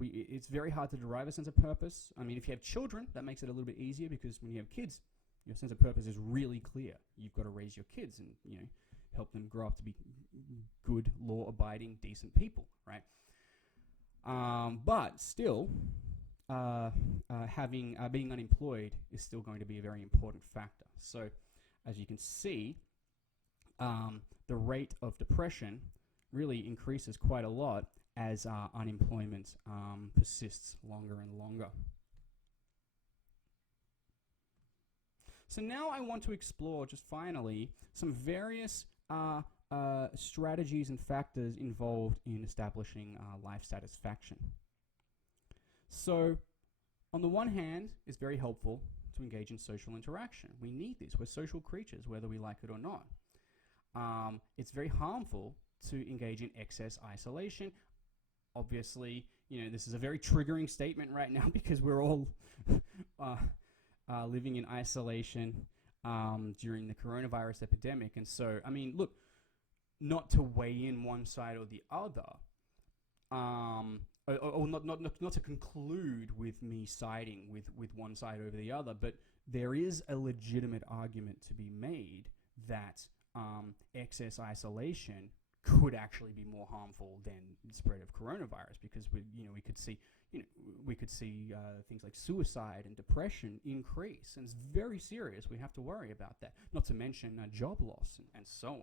It's very hard to derive a sense of purpose. I mean, if you have children, that makes it a little bit easier because when you have kids, your sense of purpose is really clear. You've got to raise your kids and, help them grow up to be good, law-abiding, decent people, right? But still, being unemployed is still going to be a very important factor. So, as you can see, the rate of depression really increases quite a lot as unemployment persists longer and longer. So now I want to explore, just finally, some various strategies and factors involved in establishing life satisfaction. So, on the one hand, it's very helpful to engage in social interaction. We need this. We're social creatures, whether we like it or not. It's very harmful to engage in excess isolation. Obviously, this is a very triggering statement right now because we're all living in isolation during the coronavirus epidemic. And so, I mean, look, not to weigh in one side or the other, or not to conclude with me siding with one side over the other, but there is a legitimate argument to be made that excess isolation could actually be more harmful than the spread of coronavirus, because we could see things like suicide and depression increase, and it's very serious. We have to worry about that. Not to mention job loss and so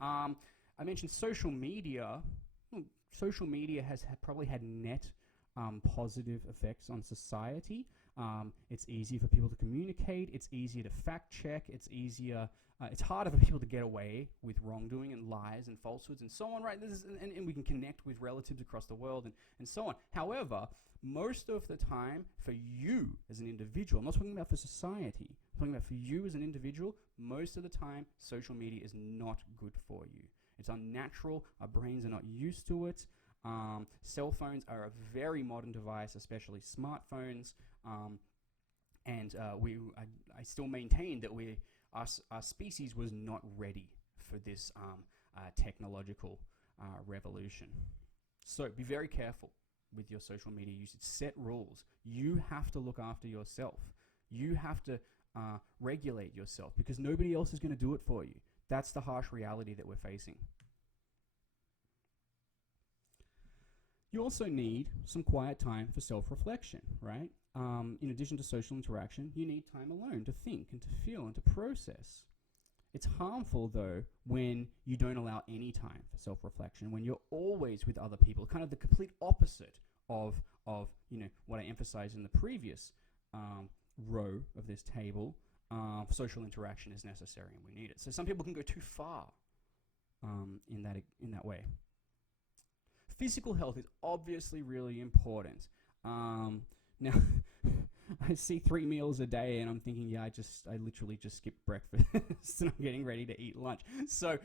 on. I mentioned social media. Social media has probably had net positive effects on society. It's easier for people to communicate. It's easier to fact check. It's harder for people to get away with wrongdoing and lies and falsehoods and so on, right? And we can connect with relatives across the world and so on. However, most of the time, for you as an individual, I'm not talking about for society, I'm talking about for you as an individual, most of the time, social media is not good for you. It's unnatural. Our brains are not used to it. Cell phones are a very modern device, especially smartphones. I still maintain that our species was not ready for this technological revolution. So be very careful with your social media usage. Set rules. You have to look after yourself. You have to regulate yourself, because nobody else is going to do it for you. That's the harsh reality that we're facing. You also need some quiet time for self-reflection, right? In addition to social interaction, you need time alone to think and to feel and to process. It's harmful, though, when you don't allow any time for self-reflection, when you're always with other people, kind of the complete opposite of what I emphasized in the previous row of this table. Social interaction is necessary and we need it. So some people can go too far in that way. Physical health is obviously really important. Now, I see 3 meals a day and I'm thinking, I literally just skipped breakfast and I'm getting ready to eat lunch. So,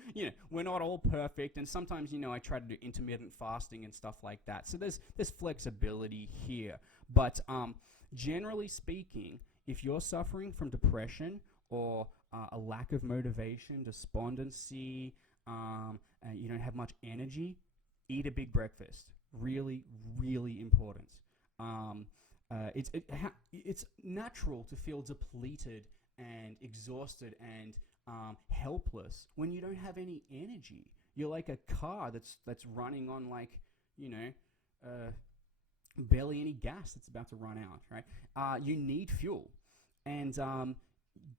we're not all perfect, and sometimes, I try to do intermittent fasting and stuff like that. So there's flexibility here. But generally speaking, if you're suffering from depression or a lack of motivation, despondency, and you don't have much energy, eat a big breakfast. Really, really important. It's natural to feel depleted and exhausted and helpless when you don't have any energy. You're like a car that's running on barely any gas that's about to run out, right? You need fuel. And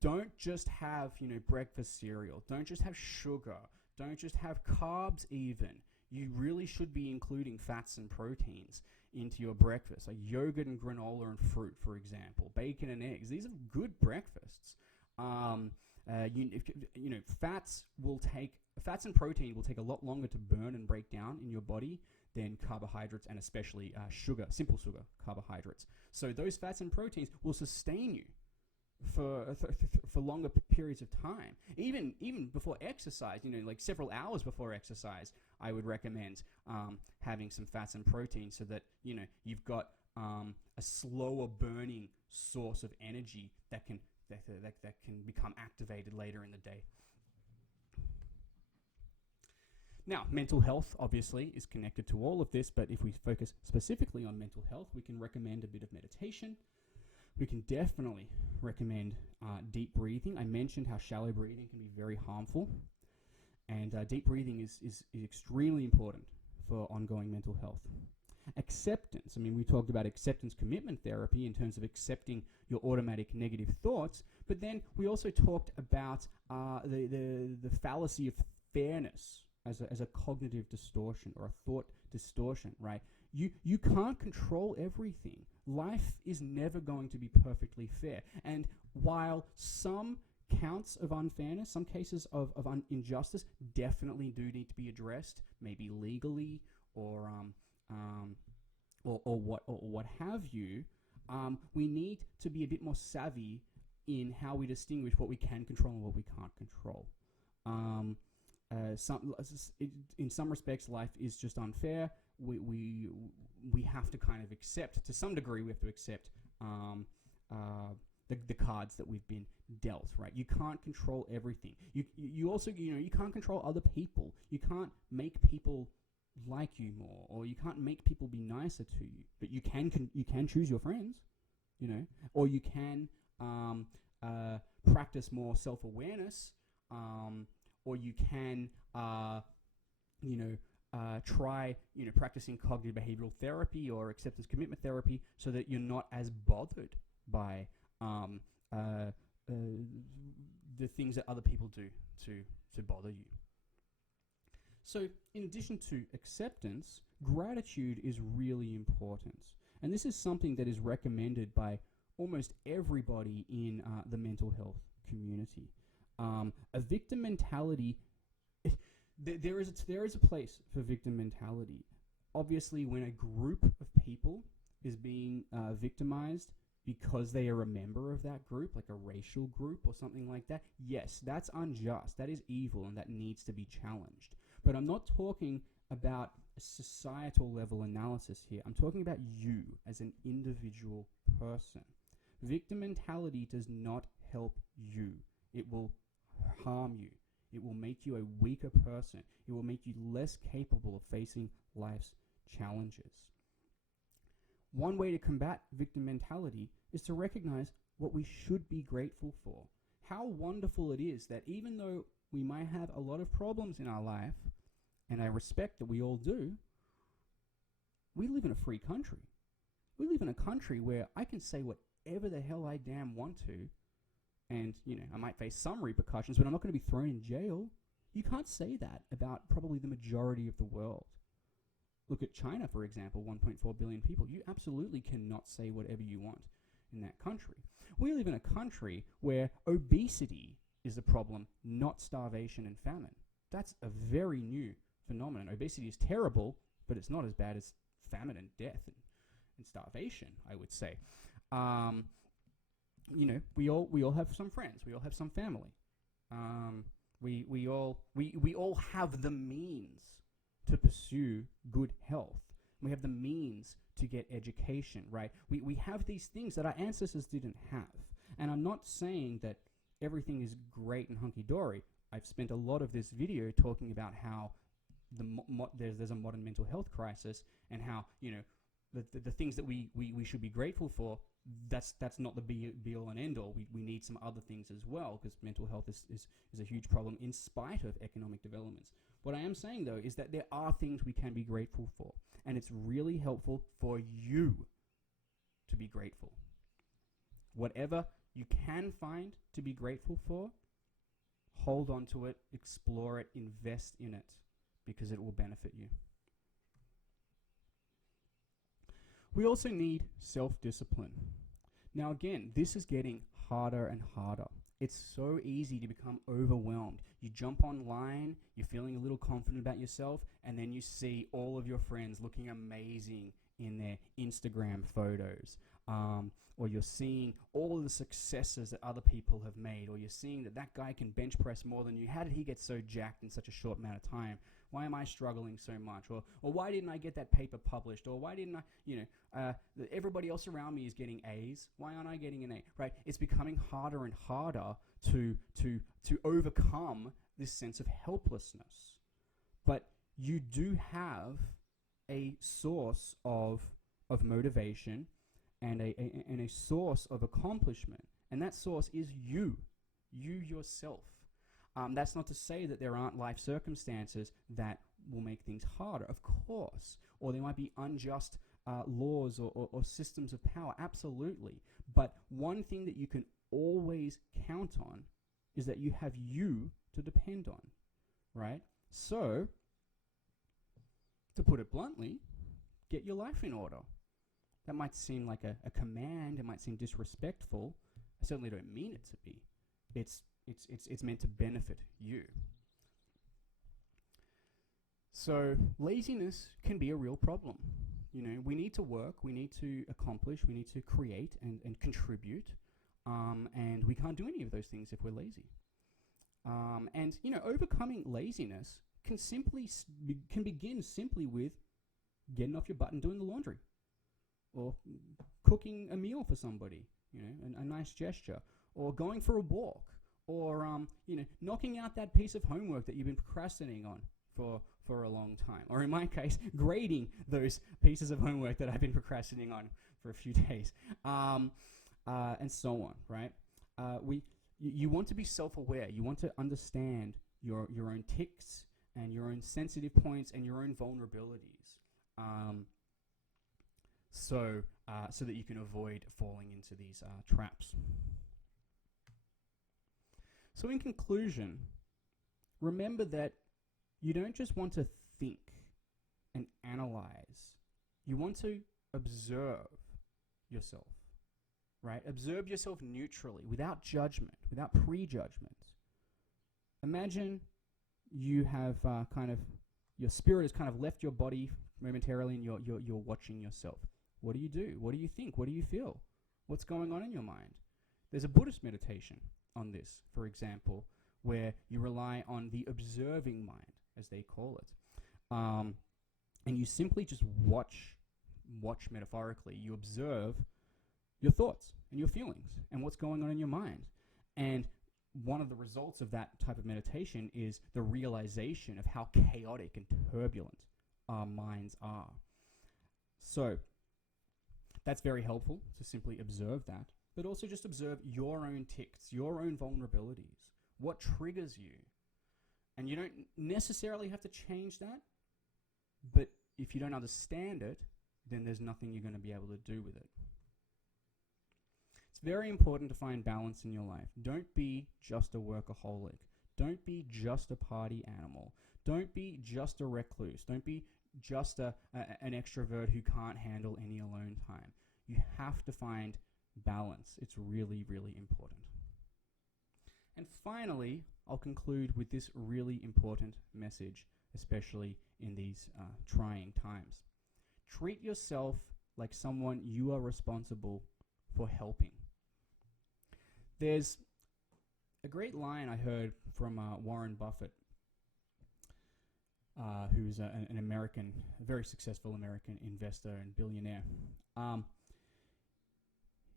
don't just have, breakfast cereal. Don't just have sugar. Don't just have carbs even. You really should be including fats and proteins into your breakfast, like yogurt and granola and fruit, for example, bacon and eggs. These are good breakfasts. Fats and protein will take a lot longer to burn and break down in your body than carbohydrates, and especially simple sugar carbohydrates. So those fats and proteins will sustain you for longer periods of time. Even before exercise, like several hours before exercise, I would recommend having some fats and protein so that you've got a slower burning source of energy that can become activated later in the day. Now, mental health obviously is connected to all of this, but if we focus specifically on mental health, we can recommend a bit of meditation. We can definitely recommend deep breathing. I mentioned how shallow breathing can be very harmful, and deep breathing is extremely important for ongoing mental health. Acceptance. I mean, we talked about acceptance commitment therapy in terms of accepting your automatic negative thoughts, but then we also talked about the fallacy of fairness as a cognitive distortion or a thought distortion, right? You can't control everything. Life is never going to be perfectly fair. And while some counts of unfairness, some cases of injustice definitely do need to be addressed, maybe legally or what have you, we need to be a bit more savvy in how we distinguish what we can control and what we can't control. In some respects, life is just unfair. We have to kind of accept, to some degree, we have to accept the cards that we've been dealt, right? You can't control everything. You also, you can't control other people. You can't make people like you more, or you can't make people be nicer to you. But you can choose your friends, or you can practice more self-awareness, or you can try, practicing cognitive behavioral therapy or acceptance commitment therapy so that you're not as bothered by the things that other people do to bother you. So, in addition to acceptance, gratitude is really important. And this is something that is recommended by almost everybody in the mental health community. A victim mentality, there is a place for victim mentality. Obviously, when a group of people is being victimized because they are a member of that group, like a racial group or something like that, yes, that's unjust. That is evil, and that needs to be challenged. But I'm not talking about a societal level analysis here. I'm talking about you as an individual person. Victim mentality does not help you. It will harm you. It will make you a weaker person. It will make you less capable of facing life's challenges. One way to combat victim mentality is to recognize what we should be grateful for. How wonderful it is that even though we might have a lot of problems in our life, and I respect that we all do, we live in a free country. We live in a country where I can say whatever the hell I damn want to, and, I might face some repercussions, but I'm not going to be thrown in jail. You can't say that about probably the majority of the world. Look at China, for example, 1.4 billion people. You absolutely cannot say whatever you want in that country. We live in a country where obesity is a problem, not starvation and famine. That's a very new phenomenon. Obesity is terrible, but it's not as bad as famine and death and starvation, I would say. We all have some friends. We all have some family. We all have the means to pursue good health. We have the means to get education, right? We have these things that our ancestors didn't have. And I'm not saying that everything is great and hunky-dory. I've spent a lot of this video talking about how there's a modern mental health crisis, and how, the things that we should be grateful for, that's not the be all and end all. We need some other things as well, because mental health is a huge problem in spite of economic developments. What I am saying, though, is that there are things we can be grateful for, and it's really helpful for you to be grateful. Whatever you can find to be grateful for, hold on to it, explore it, invest in it, because it will benefit you. We also need self-discipline. Now again, this is getting harder and harder. It's so easy to become overwhelmed. You jump online, you're feeling a little confident about yourself, and then you see all of your friends looking amazing in their Instagram photos. Or you're seeing all of the successes that other people have made, or you're seeing that guy can bench press more than you. How did he get so jacked in such a short amount of time? Why am I struggling so much? Or why didn't I get that paper published? Or why didn't I, everybody else around me is getting A's. Why aren't I getting an A? Right? It's becoming harder and harder to overcome this sense of helplessness. But you do have a source of motivation and a source of accomplishment, and that source is you yourself. That's not to say that there aren't life circumstances that will make things harder, of course, or there might be unjust laws or systems of power, absolutely. But one thing that you can always count on is that you have you to depend on, right? So, to put it bluntly, get your life in order. That might seem like a command. It might seem disrespectful. I certainly don't mean it to be. It's meant to benefit you. So laziness can be a real problem. We need to work, we need to accomplish, we need to create and contribute, and we can't do any of those things if we're lazy. And overcoming laziness can begin simply with getting off your butt and doing the laundry, or cooking a meal for somebody, a nice gesture, or going for a walk, or knocking out that piece of homework that you've been procrastinating on for a long time, or in my case, grading those pieces of homework that I've been procrastinating on for a few days, and so on, right? You want to be self-aware. You want to understand your own tics and your own sensitive points and your own vulnerabilities, so that you can avoid falling into these traps. So in conclusion, remember that you don't just want to think and analyze. You want to observe yourself, right? Observe yourself neutrally, without judgment, without prejudgment. Imagine you have your spirit has kind of left your body momentarily, and you're watching yourself. What do you do? What do you think? What do you feel? What's going on in your mind? There's a Buddhist meditation on this, for example, where you rely on the observing mind, as they call it. And you simply just watch metaphorically. You observe your thoughts and your feelings and what's going on in your mind. And one of the results of that type of meditation is the realization of how chaotic and turbulent our minds are. So that's very helpful to simply observe that, but also just observe your own tics, your own vulnerabilities, what triggers you. And you don't necessarily have to change that, but if you don't understand it, then there's nothing you're going to be able to do with it. It's very important to find balance in your life. Don't be just a workaholic. Don't be just a party animal. Don't be just a recluse. Don't be just an extrovert who can't handle any alone time. You have to find balance. It's really, really important. And finally, I'll conclude with this really important message, especially in these trying times. Treat yourself like someone you are responsible for helping. There's a great line I heard from Warren Buffett, who's an American, a very successful American investor and billionaire.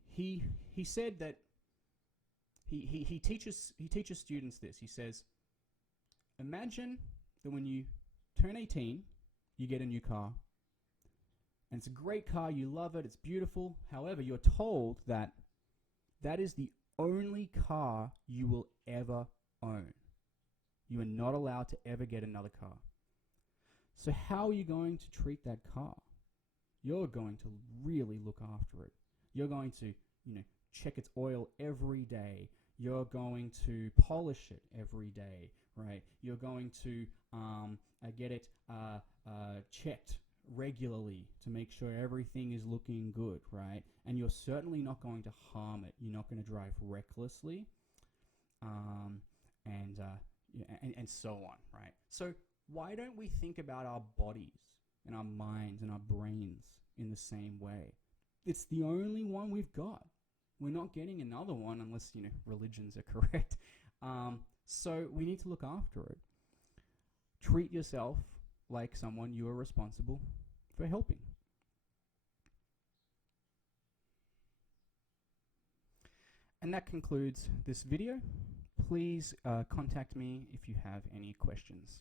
He said that he teaches students this. He says, imagine that when you turn 18, you get a new car. And it's a great car, you love it, it's beautiful. However, you're told that that is the only car you will ever own. You are not allowed to ever get another car. So how are you going to treat that car? You're going to really look after it. You're going to, check its oil every day. You're going to polish it every day, right? You're going to get it checked regularly to make sure everything is looking good, right? And you're certainly not going to harm it. You're not going to drive recklessly, and so on, right? So why don't we think about our bodies and our minds and our brains in the same way? It's the only one we've got. We're not getting another one unless, religions are correct. So we need to look after it. Treat yourself like someone you are responsible for helping. And that concludes this video. Please contact me if you have any questions.